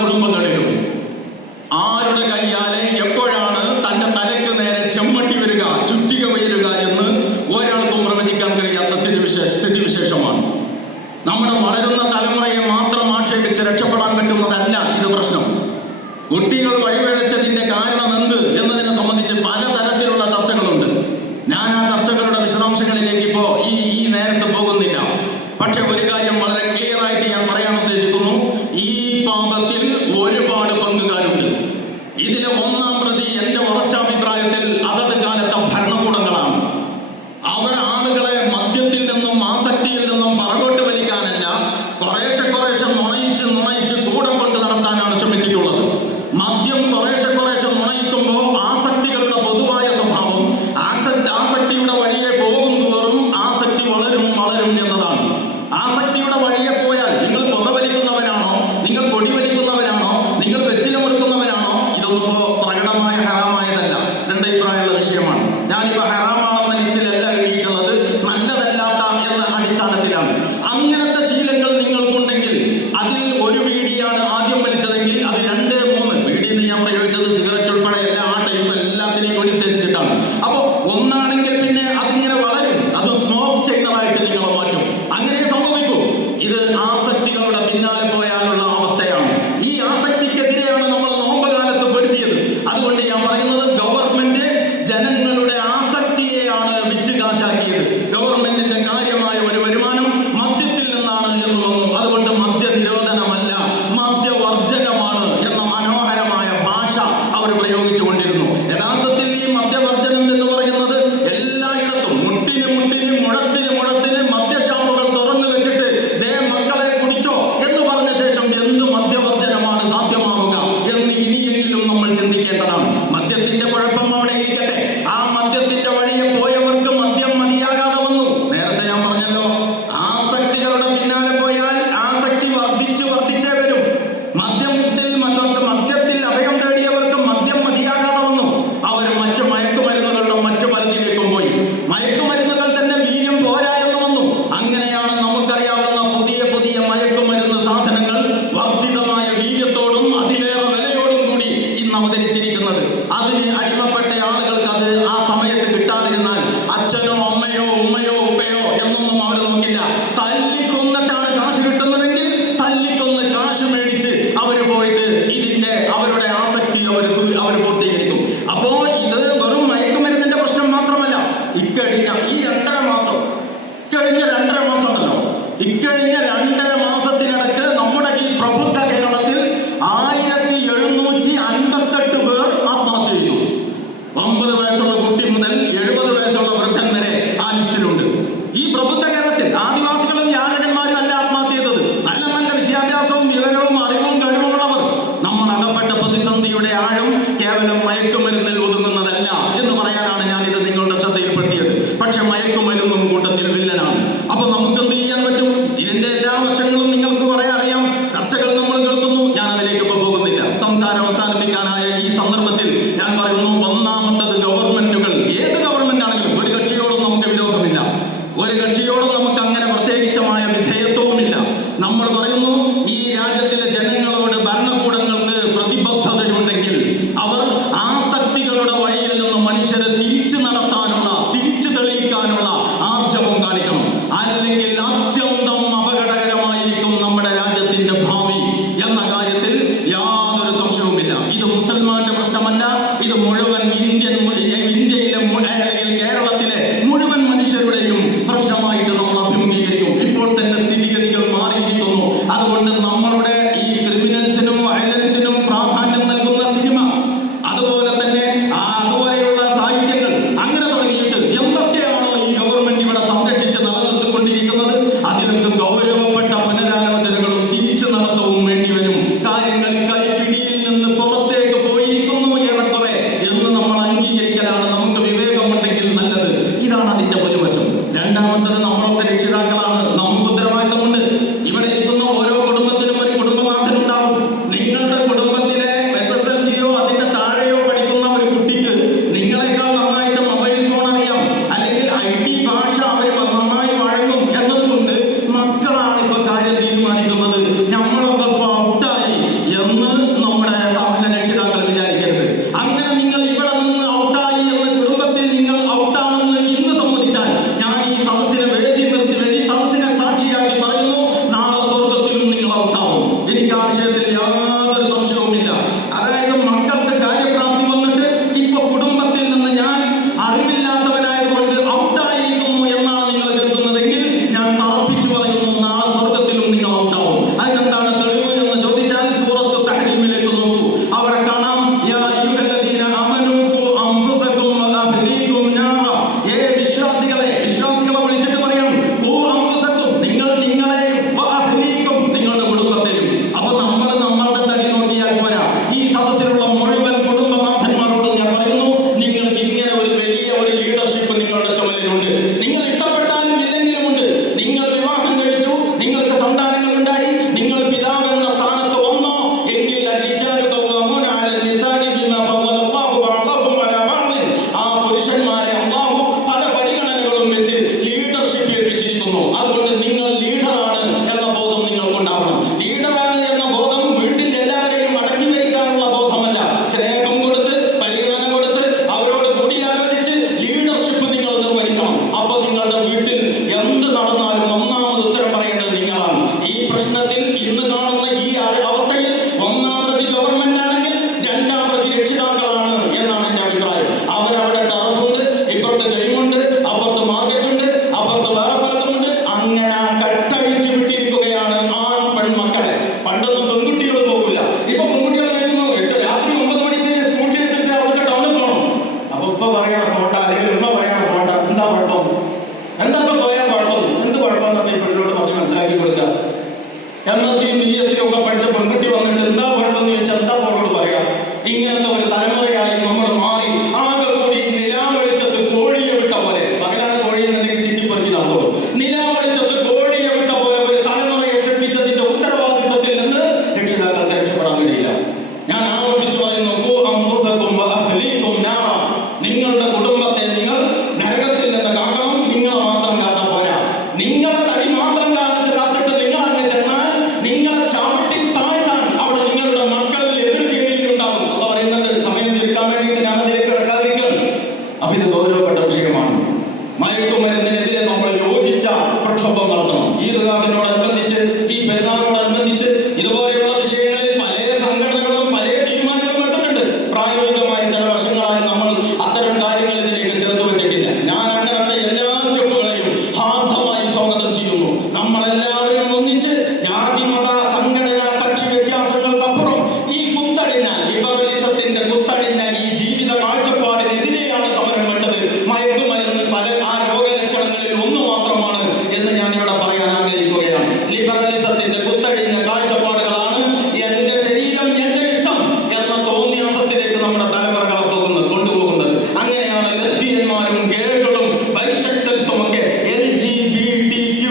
കുടുംബങ്ങളിലും ആരുടെ കയ്യാലെ എപ്പോഴാണ് തന്റെ തലയ്ക്ക് നേരെ ചെമ്മട്ടി വരിക, ചുറ്റിക വീഴുക എന്ന് ഒരാൾക്കും പ്രവചിക്കാൻ കഴിയാത്ത സ്ഥിതിവിശേഷമാണ്. നമ്മുടെ വളരുന്ന തലമുറയെ മാത്രം ആക്ഷേപിച്ച് രക്ഷപ്പെടാൻ പറ്റുന്നതല്ല ഇത് പ്രശ്നം. കുട്ടികൾ വഴിപിഴച്ചതിന്റെ കാരണം എന്ത് എന്നതിനെ സംബന്ധിച്ച് പലതരത്തിലുള്ള ചർച്ചകളുണ്ട്. ഞാൻ ആ ചർച്ചകളുടെ വിശദാംശങ്ങളിലേക്ക് ഇപ്പോ ഈ നേരത്ത് പോകുന്നില്ല. പക്ഷെ ഒരു കാര്യം വളരെ ക്ലിയർ ആയിട്ട് ഞാൻ പറയാൻ ഉദ്ദേശിക്കുന്നു. ഈ പാപത്തിൽ ഒരുപാട് പങ്കുകാരുണ്ട്. ഇതിലെ ഒന്നാം പ്രതി എന്റെ ഉറച്ച അഭിപ്രായത്തിൽ അതത് കാലത്തെ ഭരണകൂടങ്ങളാണ്. അവർ ആളുകളെ മദ്യത്തിൽ നിന്നും ആസക്തിയിൽ നിന്നും പറകോട്ട് വലിക്കാനല്ല, കുറേശ്ശെ നുണയിച്ച് കൂടെ കൊണ്ട് നടത്താനാണ് ശ്രമിച്ചിട്ടുള്ളത്. മദ്യം കുറേശ്ശെ നുണയിക്കുമ്പോൾ ആസക്തികളുടെ പൊതുവായ സ്വഭാവം ആസക്തിയുടെ വഴിയെ പോകും തോറും ആസക്തി വളരും എന്നതാണ്. ആസക്തിയുടെ വഴിയെ പോയാൽ നിങ്ങൾ പുക വലിക്കുന്നവരാണോ, നിങ്ങൾ കൊടി വലിക്കുന്നവരാണോ, നിങ്ങൾ വെറ്റില മുറുക്കുന്നവരാണോ, ഇതൊന്നും പ്രകടമായ ഹറാമായതല്ല. രണ്ട് അഭിപ്രായമുള്ള വിഷയമാണ്. ഞാനിപ്പോ ഹറാമാണെന്ന ലിസ്റ്റിലല്ല എഴുതിയിട്ടുള്ളത്, നല്ലതല്ലാത്ത എന്ന അടിസ്ഥാനത്തിലാണ്. അങ്ങനത്തെ ശീലങ്ങൾ നിങ്ങൾക്കുണ്ടെങ്കിൽ അതിൽ ഒരു ബീഡിയാണ് ആദ്യം വലിച്ചതെങ്കിൽ അത് 2, 3 ബീഡി എന്ന് ഞാൻ പ്രയോഗിച്ചത് സിഗരറ്റ് ഉൾപ്പെടെ ആ ടൈപ്പ് എല്ലാത്തിനെയും കൂടി ഉദ്ദേശിച്ചിട്ടാണ്. അപ്പൊ ഒന്നാണെങ്കിൽ പിന്നെ അതിങ്ങനെ വളരും, അത് സ്മോക്ക് ചെയ്യുന്നതായിട്ട് നിങ്ങൾ മാറ്റും. അങ്ങനെ സംഭവിക്കും. ഇത് ആസക്തികളുടെ പിന്നാലെ പോയാലുള്ള അവസ്ഥയാണ്. ഈ ആസക്തിക്കെതിരെയാണ് നമ്മൾ നോമ്പ് കാലത്ത് പൊരുതിയത്. അതുകൊണ്ട് ഞാൻ പറയുന്നത്, ഗവൺമെന്റ് ജനങ്ങളുടെ ആസക്തിയെയാണ് വിറ്റുകാശാക്കിയത്. ഗവൺമെന്റിന്റെ കാര്യമായ ഒരു വരുമാനം മദ്യത്തിൽ നിന്നാണ് എന്ന് തോന്നുന്നു. അതുകൊണ്ട് മദ്യ നിരോധനമല്ല, മദ്യവർജനമാണ് എന്ന മനോഹരമായ ഭാഷ അവർ പ്രയോഗിച്ചുകൊണ്ടിരുന്നു. യഥാർത്ഥത്തിൽ ഈ മദ്യവർജനം എന്ന് പറയുന്നത് എല്ലായിടത്തും മുട്ടിന് മുഴത്തിന് മദ്യഷാപ്പുകൾ തുറന്നു വെച്ചിട്ട് ദേ മക്കളെ കുടിച്ചോ എന്ന് പറഞ്ഞ ശേഷം എന്ത് മദ്യവർജനമാണ് സാധ്യമാവുക എന്ന് ഇനിയെങ്കിലും നമ്മൾ ചിന്തിക്കേണ്ടതാണ്. മദ്യത്തിന്റെ കുഴപ്പം അവിടെ ഇരിക്കട്ടെ. ആ മദ്യത്തിന്റെ വഴിയെ പോയവർക്ക് മദ്യം മതിയാകാതെ വന്നു. നേരത്തെ ഞാൻ പറഞ്ഞല്ലോ, ആസക്തികളുടെ പിന്നാലെ പോയാൽ ആസക്തി വർദ്ധിച്ചേ വരും. മദ്യത്തിൽ അഭയം തേടിയവർക്ക് മദ്യം മതിയാകാതെ വന്നു. അവർ മറ്റു മയക്കുമരുന്നുകളുടെ മറ്റു പലതിലേക്കും പോയി. മയക്കുമരുന്നുകൾ തന്നെ വീര്യം പോരാ എന്ന് വന്നു. അങ്ങനെയാണ് നമുക്കറിയാവുന്ന പുതിയ മയക്കുമരുന്ന് സാധനങ്ങൾ വർദ്ധിതമായ വീര്യത്തോടും അതിലേറെ വിലയോടും കൂടി ഇന്ന് അവതരിച്ചിരിക്കുന്നത്. അതിന് അടിമപ്പെട്ട ആളുകൾക്ക് അത് ആ സമയത്ത് കിട്ടാതിരുന്നാൽ അച്ഛനോ അമ്മയോ ഉമ്മയോ ഉപ്പയോ എന്നൊന്നും അവർ നോക്കില്ല. തല്ലിക്കൊന്നിട്ടാണ് കാശ് കിട്ടുന്നതെങ്കിൽ തല്ലിക്കൊന്ന് കാശ് മേടിച്ച് അവർ പോയിട്ട് അവരുടെ ആസക്തി അവർ പൂർത്തീകരിക്കും. അപ്പോ ഇത് വെറും മയക്കുമരുന്നിന്റെ പ്രശ്നം മാത്രമല്ല. ഇക്കഴിഞ്ഞ 2.5 മാസം ഉണ്ടല്ലോ, ഇക്കഴിഞ്ഞ 2.5 മാസത്തിനിടക്ക് നമ്മുടെ ഈ പ്രബുദ്ധ കേരളത്തിൽ 1758 പേർ ആത്മഹത്യ ചെയ്തു. 50 വയസ്സുള്ള കുട്ടി മുതൽ 70 വയസ്സുള്ള വൃദ്ധൻ വരെ ആ ലിസ്റ്റിലുണ്ട്. ഈ പ്രബുദ്ധ കേരളത്തിൽ ആദിവാസികളും യാചകന്മാരും അല്ല ആത്മഹത്യ ചെയ്തത്. നല്ല വിദ്യാഭ്യാസവും വിവരവും അറിവും കഴിവുമുള്ളവർ. നമ്മൾ അകപ്പെട്ട പ്രതിസന്ധിയുടെ ആഴം കേവലം മയക്കുമരുന്നിൽ ഒതുങ്ങുന്നതല്ല എന്ന് പറയാനാണ് ഞാനിത് നിങ്ങളുടെ ശ്രദ്ധയിൽപ്പെടുത്തിയത്. പക്ഷെ മയക്കുമരുന്നും കൂട്ടത്തിൽ വില്ലനാണ്. അപ്പൊ നമുക്ക് എന്ത് ചെയ്യാൻ പറ്റും? ഇതിന്റെ എല്ലാ വശങ്ങളും നിങ്ങൾക്ക് പറയാൻ അറിയാം. ചർച്ചകൾ നമ്മൾ കേൾക്കുന്നു. ഞാൻ അതിലേക്ക് ഇപ്പൊ പോകുന്നില്ല. സംസാരം അവസാനിപ്പിക്കാനായ ഈ സന്ദർഭത്തിൽ ഞാൻ പറയുന്നു, ഒന്നാമത്തത് ഗവൺമെന്റുകൾ, ഏത് ഗവൺമെന്റ് ആണെങ്കിലും, ഒരു കക്ഷിയോടും നമുക്ക് വിരോധമില്ല, ഒരു കക്ഷിയോടും നമുക്ക് അങ്ങനെ പ്രത്യേകിച്ചമായ വിധേയത്വവുമില്ല. നമ്മൾ പറയുന്നു, ഈ രാജ്യത്തിലെ ജനങ്ങളോട് ഭരണകൂടങ്ങൾക്ക് പ്രതിബദ്ധതയുണ്ടെങ്കിൽ അവർ ആസക്തികളുടെ വഴിയിൽ നിന്ന് മനുഷ്യരെ തിരിച്ചു തെളിയിക്കാനുള്ള ആർജവം കാണിക്കണം. അല്ലെങ്കിൽ അത്യന്തം അപകടകരമായിരിക്കും നമ്മുടെ രാജ്യത്തിന്റെ ഭാവി എന്ന കാര്യത്തിൽ യാതൊരു സംശയവുമില്ല. ഇത് മുസൽമാന്റെ പ്രശ്നമല്ല, ഇത് മുഴുവൻ ഇന്ത്യയിലെ അല്ലെങ്കിൽ കേരളത്തിലെ മുഴുവൻ മനുഷ്യരുടെയും പ്രശ്നമായിട്ട് നമ്മൾ അഭിമുഖീകരിക്കും. ഇപ്പോൾ തന്നെ സ്ഥിതിഗതികൾ മാറിയിരിക്കുന്നു. അതുകൊണ്ട് നമ്മളുടെ ഈ ക്രിമിനൽസിനും വയലൻസിനും പ്രാധാന്യം നൽകുന്ന സിനിമ, അതുപോലെ തന്നെ അതുപോലെയുള്ള സാഹിത്യങ്ങൾ, അങ്ങനെ തുടങ്ങിയിട്ട് എന്തൊക്കെയാണോ ഈ ഗവൺമെന്റ് ഇവിടെ സംരക്ഷിച്ച് നിലനിർത്തിക്കൊണ്ടിരിക്കുന്നത്, അതിലൊക്കെ ഗൗരവപ്പെട്ട പുനരാലോചനകളും തിരിച്ചു നടത്തവും വേണ്ടിവരും. കാര്യങ്ങൾ കൈപ്പിടിയിൽ നിന്ന് പുറത്തേക്ക് പോയിരിക്കുന്നു ഏറെക്കുറെ എന്ന് രക്ഷപ്പെടാൻ കഴിയില്ല. ഞാൻ ആവർത്തിച്ചു പറയുന്നു, നിങ്ങളുടെ കുടുംബത്തെ നിങ്ങൾ നരകത്തിൽ നിന്ന് കാക്കണം. നിങ്ങളെ മാത്രം കാത്താൽ പോരാ. നിങ്ങളെ തടി മാത്രം കാത്തിട്ട് നിങ്ങൾ അങ്ങ് ചെന്നാൽ നിങ്ങളെ ചവിട്ടി താഴ്ത്താൻ അവിടെ നിങ്ങളുടെ മക്കളിൽ എതിർ ചെയ്തിട്ടുണ്ടാവും. അത് പറയുന്നുണ്ട്. സമയം ചുരുക്കാൻ വേണ്ടിയിട്ട് ഞാൻ അതിലേക്ക് കിടക്കാതിരിക്കുകയാണ്. അപ്പൊ ഇത് ഗൗരവപ്പെട്ട വിഷയമാണ്. മയക്കുമരുന്നിനെതിരെ നമ്മൾ യോജിച്ച പ്രക്ഷോഭം നടത്തണം. ഈദ്ഗാഹിനോടനുബന്ധിച്ച്, ഈ പെരുന്നാളിനോടനുബന്ധിച്ച് ഇതുപോലെയുള്ള വിഷയങ്ങളിൽ പല സംഘടനകളും പല തീരുമാനങ്ങളും എടുത്തിട്ടുണ്ട്. പ്രായോഗികമായ ചില വശങ്ങളായി നമ്മൾ അത്തരം കാര്യങ്ങൾ ഇതിലേക്ക് ചേർത്ത് വെച്ചിട്ടില്ല. ഞാൻ അങ്ങനത്തെ എല്ലാ സ്റ്റെപ്പുകളെയും ഹാർദമായി സ്വാഗതം ചെയ്യുന്നു. നമ്മളെല്ലാവരും ഒന്നിച്ച് ജാതി മത സംഘടന കക്ഷി വ്യത്യാസങ്ങൾക്കപ്പുറം ഈ കുത്തഴിഞ്ഞ ലിബറലിസത്തിന്റെ കുത്തഴിഞ്ഞ ഈ ജീവിത കാഴ്ചപ്പാടിനെതിരെയാണ് സമരം വേണ്ടത്. മയക്കുമരുന്ന് പല ആ രോഗലക്ഷണങ്ങളിൽ ഒന്നു മാത്രമാണ് എന്ന് ഞാൻ ഇവിടെ പറയാൻ ആഗ്രഹിക്കുകയാണ്. ലിബറലിസത്തിന്റെ കുത്തഴിഞ്ഞ കാഴ്ചപ്പാടുകളാണ് എന്റെ ശരീരം എന്റെ ഇഷ്ടം എന്ന തോന്നിയാസത്തിലേക്ക് നമ്മുടെ തലമുറകളെ കൊണ്ടുപോകുന്നത്. അങ്ങനെയാണ് ലെസ്ബിയന്മാരും ഗേകളും ബൈസെക്ഷൽസും ഒക്കെ LGBTQ+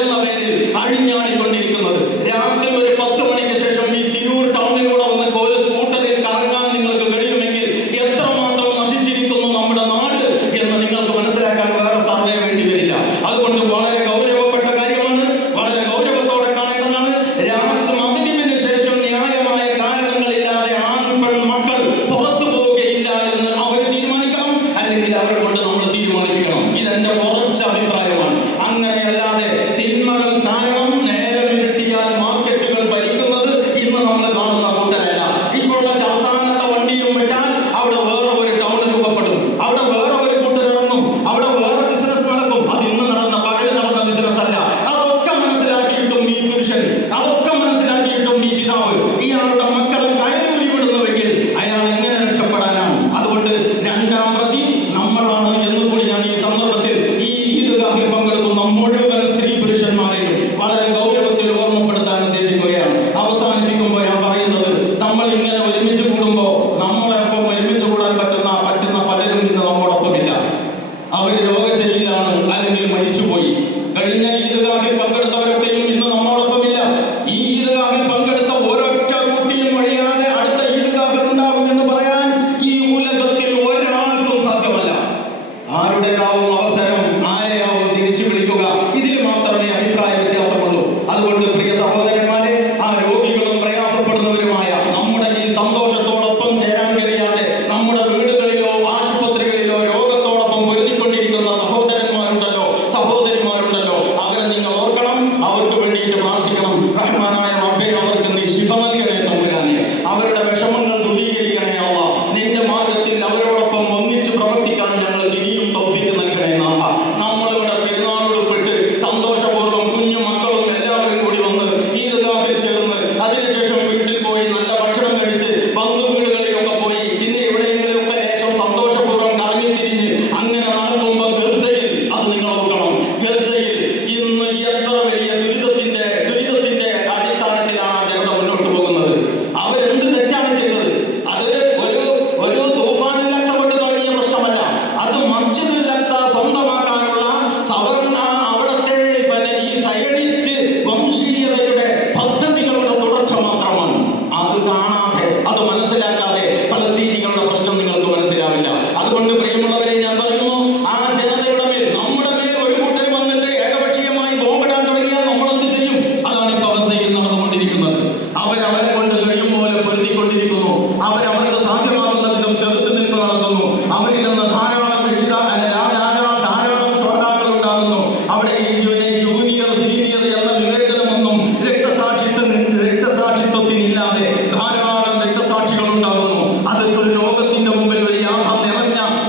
എന്ന പേരിൽ അഴിഞ്ഞാടിക്കൊണ്ടിരിക്കുന്നത്. രാത്രി ഒരു 10 മണിക്ക് ശേഷം ഈ തിരൂർ ടൗണിലൂടെ വന്ന് ഒരു സ്കൂട്ടറിൽ കറങ്ങാൻ നിങ്ങൾക്ക് കഴിയുമെങ്കിൽ എത്രമാത്രം നശിച്ചിരിക്കുന്നു നമ്മുടെ നാട് എന്ന് നിങ്ങൾക്ക് മനസ്സിലാക്കാൻ വേറെ സർവേ വേണ്ടി വരില്ല. അതുകൊണ്ട് വളരെ ഗൗരവപ്പെട്ട കാര്യമാണ്, വളരെ ഗൗരവത്തോടെ കാണേണ്ടതാണ്. രാത്രി മഗ്‌രിബിന് ശേഷം ന്യായമായ കാരണങ്ങളില്ലാതെ ആൺ പെൺ മക്കൾ പുറത്തു പോവുകയില്ല എന്ന് അവർ തീരുമാനിക്കണം, അല്ലെങ്കിൽ അവരെ കൊണ്ട് നമ്മൾ തീരുമാനിക്കണം. ഇതെന്റെ ഉറച്ച അഭിപ്രായമാണ്. അങ്ങനെയല്ലാതെ തിന്മകൾ കാരണം നേരം ഇരുട്ടിയാൽ മാർക്കറ്റുകൾ ഭരിക്കുന്നത് ഇന്ന് നമ്മൾ കാണുന്ന കൂട്ടരല്ല. ഇപ്പോഴത്തെ അവസാനത്തെ വണ്ടിയും വിട്ടാൽ അവിടെ വേറെ ഒരു ടൗൺ രൂപപ്പെടും, അവിടെ വേറെ ഒരു കൂട്ടരിറങ്ങും, അവിടെ വേറെ ബിസിനസ് നടക്കും. അത് ഇന്ന് പകല് നടന്ന ബിസിനസ് അല്ല. അതൊക്കെ മനസ്സിലാക്കിയിട്ടും ഈ പുരുഷൻ, അതൊക്കെ മനസ്സിലാക്കിയിട്ടും ഈ പിതാവ് ഇയാളുടെ മക്കളെ കയറി വിടുന്നുവെങ്കിൽ അയാൾ എങ്ങനെ രക്ഷപ്പെടാനാണ്? അതുകൊണ്ട് രണ്ടാം പ്രതി നമ്മളാണ് എന്നുകൂടി ഞാൻ ഈ സന്ദർഭത്തിൽ ഈ ഈദ്ഗാഹിൽ പങ്കെടുക്കുന്ന മുഴുവൻ സ്ത്രീ പുരുഷന്മാരെയും വളരെ ഗൗരവത്തിൽ ഓർമ്മപ്പെടുത്താൻ ഉദ്ദേശിക്കുകയാണ്. അവസാനിപ്പിക്കുമ്പോൾ ഞാൻ പറയുന്നത്, നമ്മൾ ഇങ്ങനെ ഒരുമിച്ച് കൂടുമ്പോൾ നമ്മളെപ്പം ഒരുമിച്ച് കൂടാൻ പറ്റുന്ന പലരും ഇന്ന് നമ്മോടൊപ്പമില്ല. അവർ രോഗശൈലിയിലാണ്, അല്ലെങ്കിൽ മരിച്ചുപോയി. കഴിഞ്ഞ ഈദ്ഗാഹിൽ പങ്കെടുത്തവരൊക്കെയും ഇന്ന് നമ്മോടൊപ്പമില്ല. ഈ ഈദ്ഗാഹിൽ പങ്കെടുത്ത ഒരൊറ്റ കുട്ടിയും വഴിയാതെ അടുത്ത ഈദ്ഗാഹിൽ ഉണ്ടാകുമെന്ന് പറയാൻ ഈ ഉലകത്തിൽ ഒരാൾക്കും സാധ്യമല്ല. ആരുടേതാവും അവസരം, ആരെയാവും തിരിച്ചു വിളിക്കുക, ഇതിൽ മാത്രമേ അഭിപ്രായ വ്യത്യാസമുള്ളൂ. അതുകൊണ്ട് പ്രിയ സഹോദരന്മാരെ, ആ രോഗികളും പ്രയാസപ്പെടുന്നവരുമായ നമ്മുടെ ഈ സന്തോഷത്തോടൊപ്പം ചേരാൻ കഴിയാതെ നമ്മുടെ വീടുകളിലോ ആശുപത്രികളിലോ രോഗത്തോടൊപ്പം പൊരുതിക്കൊണ്ടിരിക്കുന്ന സഹോദരന്മാരുണ്ടല്ലോ, സഹോദരിമാരുണ്ടല്ലോ, അവരെ നിങ്ങൾ ഓർക്കണം, അവർക്ക് വേണ്ടിയിട്ട് പ്രാർത്ഥിക്കണം. റഹ്മാനായ റബ്ബേ, അവർക്ക് നീ ശിഫ നൽകണേ തമ്പുരാനെ. അവരുടെ വിഷമങ്ങൾ ദൂരീകരിക്കണേ അല്ലാ. നിന്റെ മാർഗത്തിൽ അവരോടൊപ്പം ഒന്നിച്ച് പ്രവർത്തിക്കാൻ ഞങ്ങൾക്ക് ഇനിയും തൗഫീഖ് നൽകണേ നാഥ. നമ്മളിവിടെ പെരുന്നാളുൾപ്പെട്ട് സന്തോഷപൂർവ്വം കുഞ്ഞു മക്കളും എല്ലാവരും കൂടി വന്ന് ഈദ്ഗാഹിൽ ചേർന്ന് അതിനുശേഷം വീട്ടിൽ പോയി നല്ല ഭക്ഷണം കഴിച്ച് ബന്ധു വീടുകളിലൊക്കെ പോയി പിന്നെ എവിടെയെങ്കിലുമൊക്കെ ലേശം സന്തോഷപൂർവ്വം കറങ്ങിത്തിരിഞ്ഞ് അങ്ങനെ നടക്കുമ്പോൾ ഗസയിൽ, അത് നിങ്ങൾ ഓർക്കണം, ഗസയിൽ ഇന്ന് എത്ര വലിയ ദുരിതത്തിന്റെ അടിസ്ഥാനത്തിലാണ് ആ ജനത മുന്നോട്ട് പോകുന്നത്. അവരെന്ത് തെറ്റാണ് ചെയ്തത്? അത് ഒരു തൂഫാനിൽ രക്ഷപ്പെട്ട് തുടങ്ങിയ പ്രശ്നമല്ല. അത് മസ്ജിദുൽ അഖ്സ സ്വന്തമാക്കാനുള്ള അവിടത്തെ ഈ സയനിസ്റ്റ് വംശീയതയുടെ പദ്ധതികളുടെ തുടർച്ച മാത്രമാണ്. അത് കാണാതെ, അത് മനസ്സിലാക്കാതെ പലസ്തീനികളുടെ പ്രശ്നം നിങ്ങൾക്ക് മനസ്സിലാവില്ല. അതുകൊണ്ട് പ്രിയമുള്ളവരെ, ഞാൻ പറയുന്നു, ആ ജനതയുടെ മേൽ, നമ്മുടെ മേൽ ഒരു കൂട്ടർ വന്നിട്ട് ഏകപക്ഷീയമായി ബോംബിടാൻ തുടങ്ങിയാൽ നമ്മൾ എന്ത് ചെയ്യും? അതാണ് ഇപ്പോൾ ഗസയിൽ നടന്നുകൊണ്ടിരിക്കുന്നത്. അവരവരെ കൊണ്ട് കഴിയും പോലെ പൊരുതിക്കൊണ്ടിരിക്കുന്നു. അവർക്ക് സാധ്യമാകുന്ന വിധം ചെറുത്ത് നിൽപ്പ് നടത്തുന്നു. അവരിൽ നിന്ന് ധാരാളം ശ്രോതാക്കൾ ഉണ്ടാകുന്നു. അവിടെ ജൂനിയർ സീനിയർ എന്ന വിവേചനമൊന്നും രക്തസാക്ഷിത്വത്തിനില്ലാതെ ധാരാളം രക്തസാക്ഷികൾ ഉണ്ടാകുന്നു. അതൊരു ലോകത്തിന്റെ മുമ്പിൽ ഒരു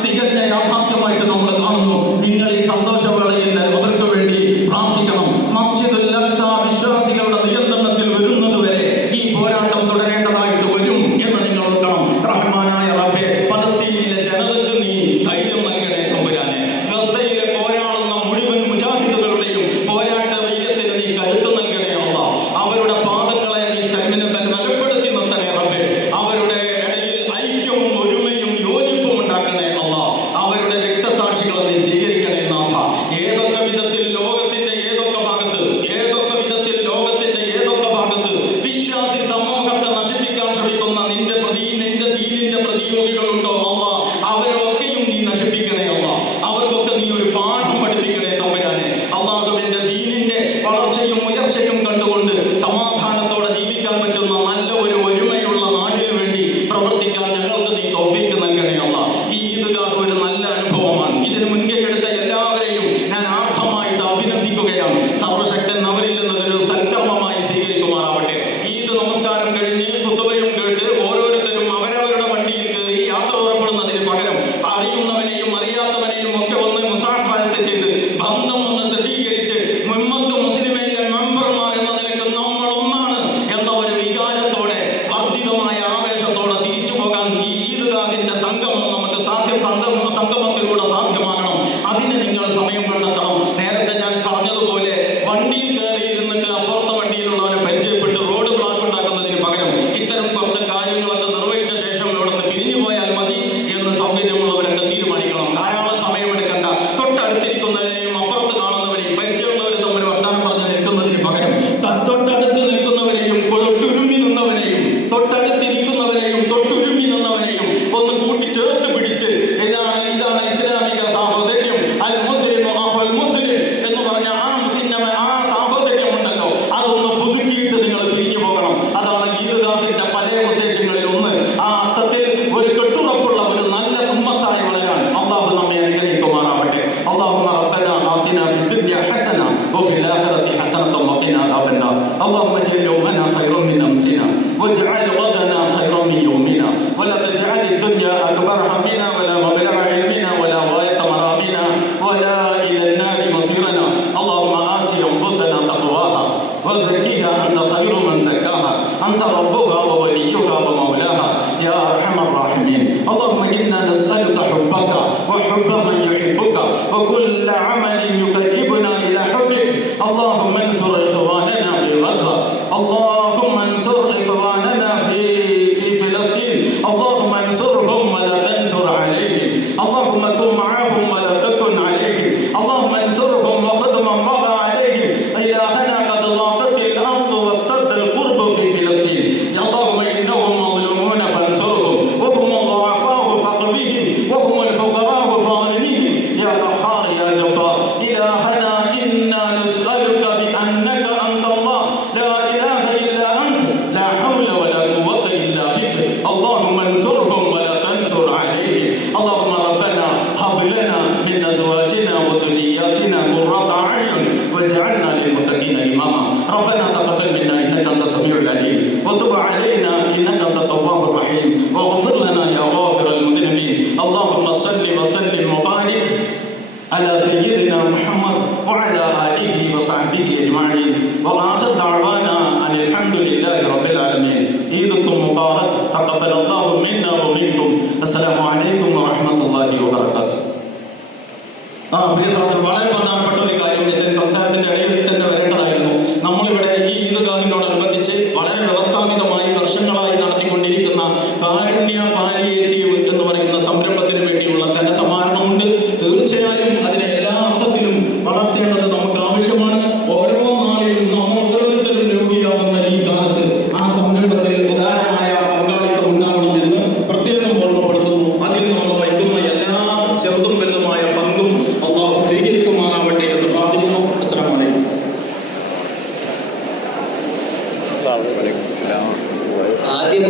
തികഞ്ഞ യാഥാർത്ഥ്യമായിട്ട് നമ്മൾ കാണുന്നു. നിങ്ങൾ ഈ സന്തോഷവേളയിൽ അവർക്ക് വേണ്ടി പ്രാർത്ഥിക്കണം. മസ്ജിദുൽ അഖ്സ വിശ്വാസികളുടെ നിയന്ത്രണത്തിൽ വരുന്നത് വരെ ഈ പോരാട്ടം തുടരേണ്ടതായിട്ട് വരും എന്ന് നിങ്ങൾ ഓർക്കണം. തുല്യമായ ആവേശത്തോടെ തിരിച്ചു പോകാൻ ഈ ഈദ്ഗാഹിന്റെ സംഗമം നമുക്ക് സംഗമത്തിലൂടെ സാധ്യമാകണം. അതിന് നിങ്ങൾ സമയം കണ്ടെത്തണം. നേരത്തെ ഞാൻ പറഞ്ഞതുപോലെ വണ്ടിയിൽ കയറി ഇരുന്നിട്ട് അപ്പുറത്തെ വണ്ടിയിലുള്ളവനെ പരിചയപ്പെട്ട് റോഡ് ബ്ലോക്ക് ഉണ്ടാക്കുന്നതിന് പകരം ഇത്തരം കുറച്ച് കാര്യങ്ങളൊക്കെ നിർവഹിച്ച ശേഷം ഇവിടുന്ന് പിരിഞ്ഞു പോയാൽ മതി എന്ന് സൗകര്യമുള്ളവരൊക്കെ തീരുമാനിക്കണം. ധാരാളം സമയമെടുക്കേണ്ട. തൊട്ടടുത്തിരിക്കുന്നവരെയും അപ്പുറത്ത് കാണുന്നവരെയും പരിചയമുള്ളവരും തമ്മിൽ വർത്താനം പറഞ്ഞ് നിൽക്കുന്നതിന് പകരം തൊട്ടടുത്ത് നിൽക്കുന്നവരെയും തൊട്ടുരുമ്മി നിന്നവനെയും ഒന്ന് കൂട്ടിച്ചേർത്ത് പിടിച്ച് ഇതാണ് ഇസ്ലാമിക സാഹോദര്യം, അൽ മുസ്ലിം അഖുൽ മുസ്ലിം എന്ന് പറഞ്ഞ ആ സാഹോദര്യം ഉണ്ടല്ലോ, അതൊന്ന് പുതുക്കിയിട്ട് നിങ്ങൾ പിരിഞ്ഞു പോകണം. അതാണ് ഈദ്ഗാഹിന്റെ പല ഉദ്ദേശങ്ങളിൽ ഒന്ന്. ആ അർത്ഥത്തിൽ ഒരു കെട്ടുറപ്പുള്ള ഒരു നല്ല സുമ്മത്തായി വളരാൻ അല്ലാഹു നമ്മെ അനുഗ്രഹിക്കുമാറാവട്ടെ. അല്ലാഹുമ്മ റബ്ബനാ ആതിനാ ഫിദ്ദുനിയ ഹസന വഫിൽ ആഖിറതി ഹസനതൻ വഖിനാ അദാബന്നാർ. അല്ലാഹുമ്മ ജഅൽ യൗമനാ ഖൈറൻ മിൻ അംസിനാ വജഅൽ ഗദനാ ഖൈറൻ മിൻ യൗമിനാ വലാ തജഅൽ الدنيا أكبر همنا ولا مبلغ علمنا ولا غاية مرامنا ولا إلى النار مصيرنا. اللهم آت أنفسنا تقواها وزكيها أنت خير من زكاها أنت ربها ووليها ومولاها يا أرحم الراحمين. اللهم إنا نسألك حبك وحب من يحبك وكل عمل يقربنا إلى حبك. اللهم انصر إخواننا في غزة. اللهم انصر إخواننا في فلسطين. اللهم انصرهم ولا تنصر عليهم. اللهم كن معهم ولا تكن عليهم. اللهم انصرهم وخذ من بغى عليهم. إلهنا قد ضاقت الأرض واشتد القرب في فلسطين. اللهم إنهم مظلومون فانصرهم وهم الضعفاء فاقوهم وهم الفقراء فاغنهم يا قهار يا جبار. إلهنا إنا نسألك بأنك أنت الله لا إله إلا أنت لا حول ولا قوة إلا بك. اللهم انصرهم ولا تنصر عليهم. اللهم ربنا هب لنا من أزواجنا وذرياتنا قرة أعين واجعلنا للمتقين إماما. ربنا تقبل منا إنك أنت السميع العليم وتب علينا إنك أنت التواب الرحيم واغفر لنا يا غافر المذنبين. اللهم صل وسلم وبارك على سيدنا محمد وعلى آله وصحبه أجمعين وآخر دعوانا أن الحمد لله رب العالمين. عيدكم مبارك تقبل الله منا ومنكم. السلام عليكم ورحمة الله وبركاته. വളരെ പ്രധാനപ്പെട്ട ഒരു കാര്യം എൻ്റെ സംസാരത്തിന്റെ ഇടയിൽ തന്നെ വരേണ്ടതായിരുന്നു. നമ്മളിവിടെ ഈ ഈദ്ഗാഹിനോടനുബന്ധിച്ച് വളരെ വ്യവസ്ഥാപിതമായി വർഷങ്ങളായി നടത്തിക്കൊണ്ടിരിക്കുന്ന കാരുണ്യ പാലിയേറ്റീവ് എന്ന് പറയുന്ന സംരംഭത്തിന് വേണ്ടിയുള്ള ധനസമാഹരണമുണ്ട്. തീർച്ചയായും അതിനെ എല്ലാ അർത്ഥത്തിലും വളർത്തേണ്ടത് നമുക്ക് ആവശ്യമാണ്. ഓരോ നാളിലും നമ്മൾ ഓരോരുത്തരും രോഗിയാകുന്ന ഈ കാലത്ത് ആ സംരംഭത്തിൽ ഉദാരമായ പങ്കാളിത്തം ഉണ്ടാകണമെന്ന് പ്രത്യേകം ഓർമ്മപ്പെടുത്തുന്നു. അതിൽ നമ്മൾ വഹിക്കുന്ന എല്ലാ ചെറുതും വലുതുമായ പങ്കും അല്ലാഹു സ്വീകരിക്കുമാറാവട്ടെ എന്ന് പ്രാർത്ഥിക്കുന്നു. അസ്സലാമു അലൈക്കും. ആദ്യം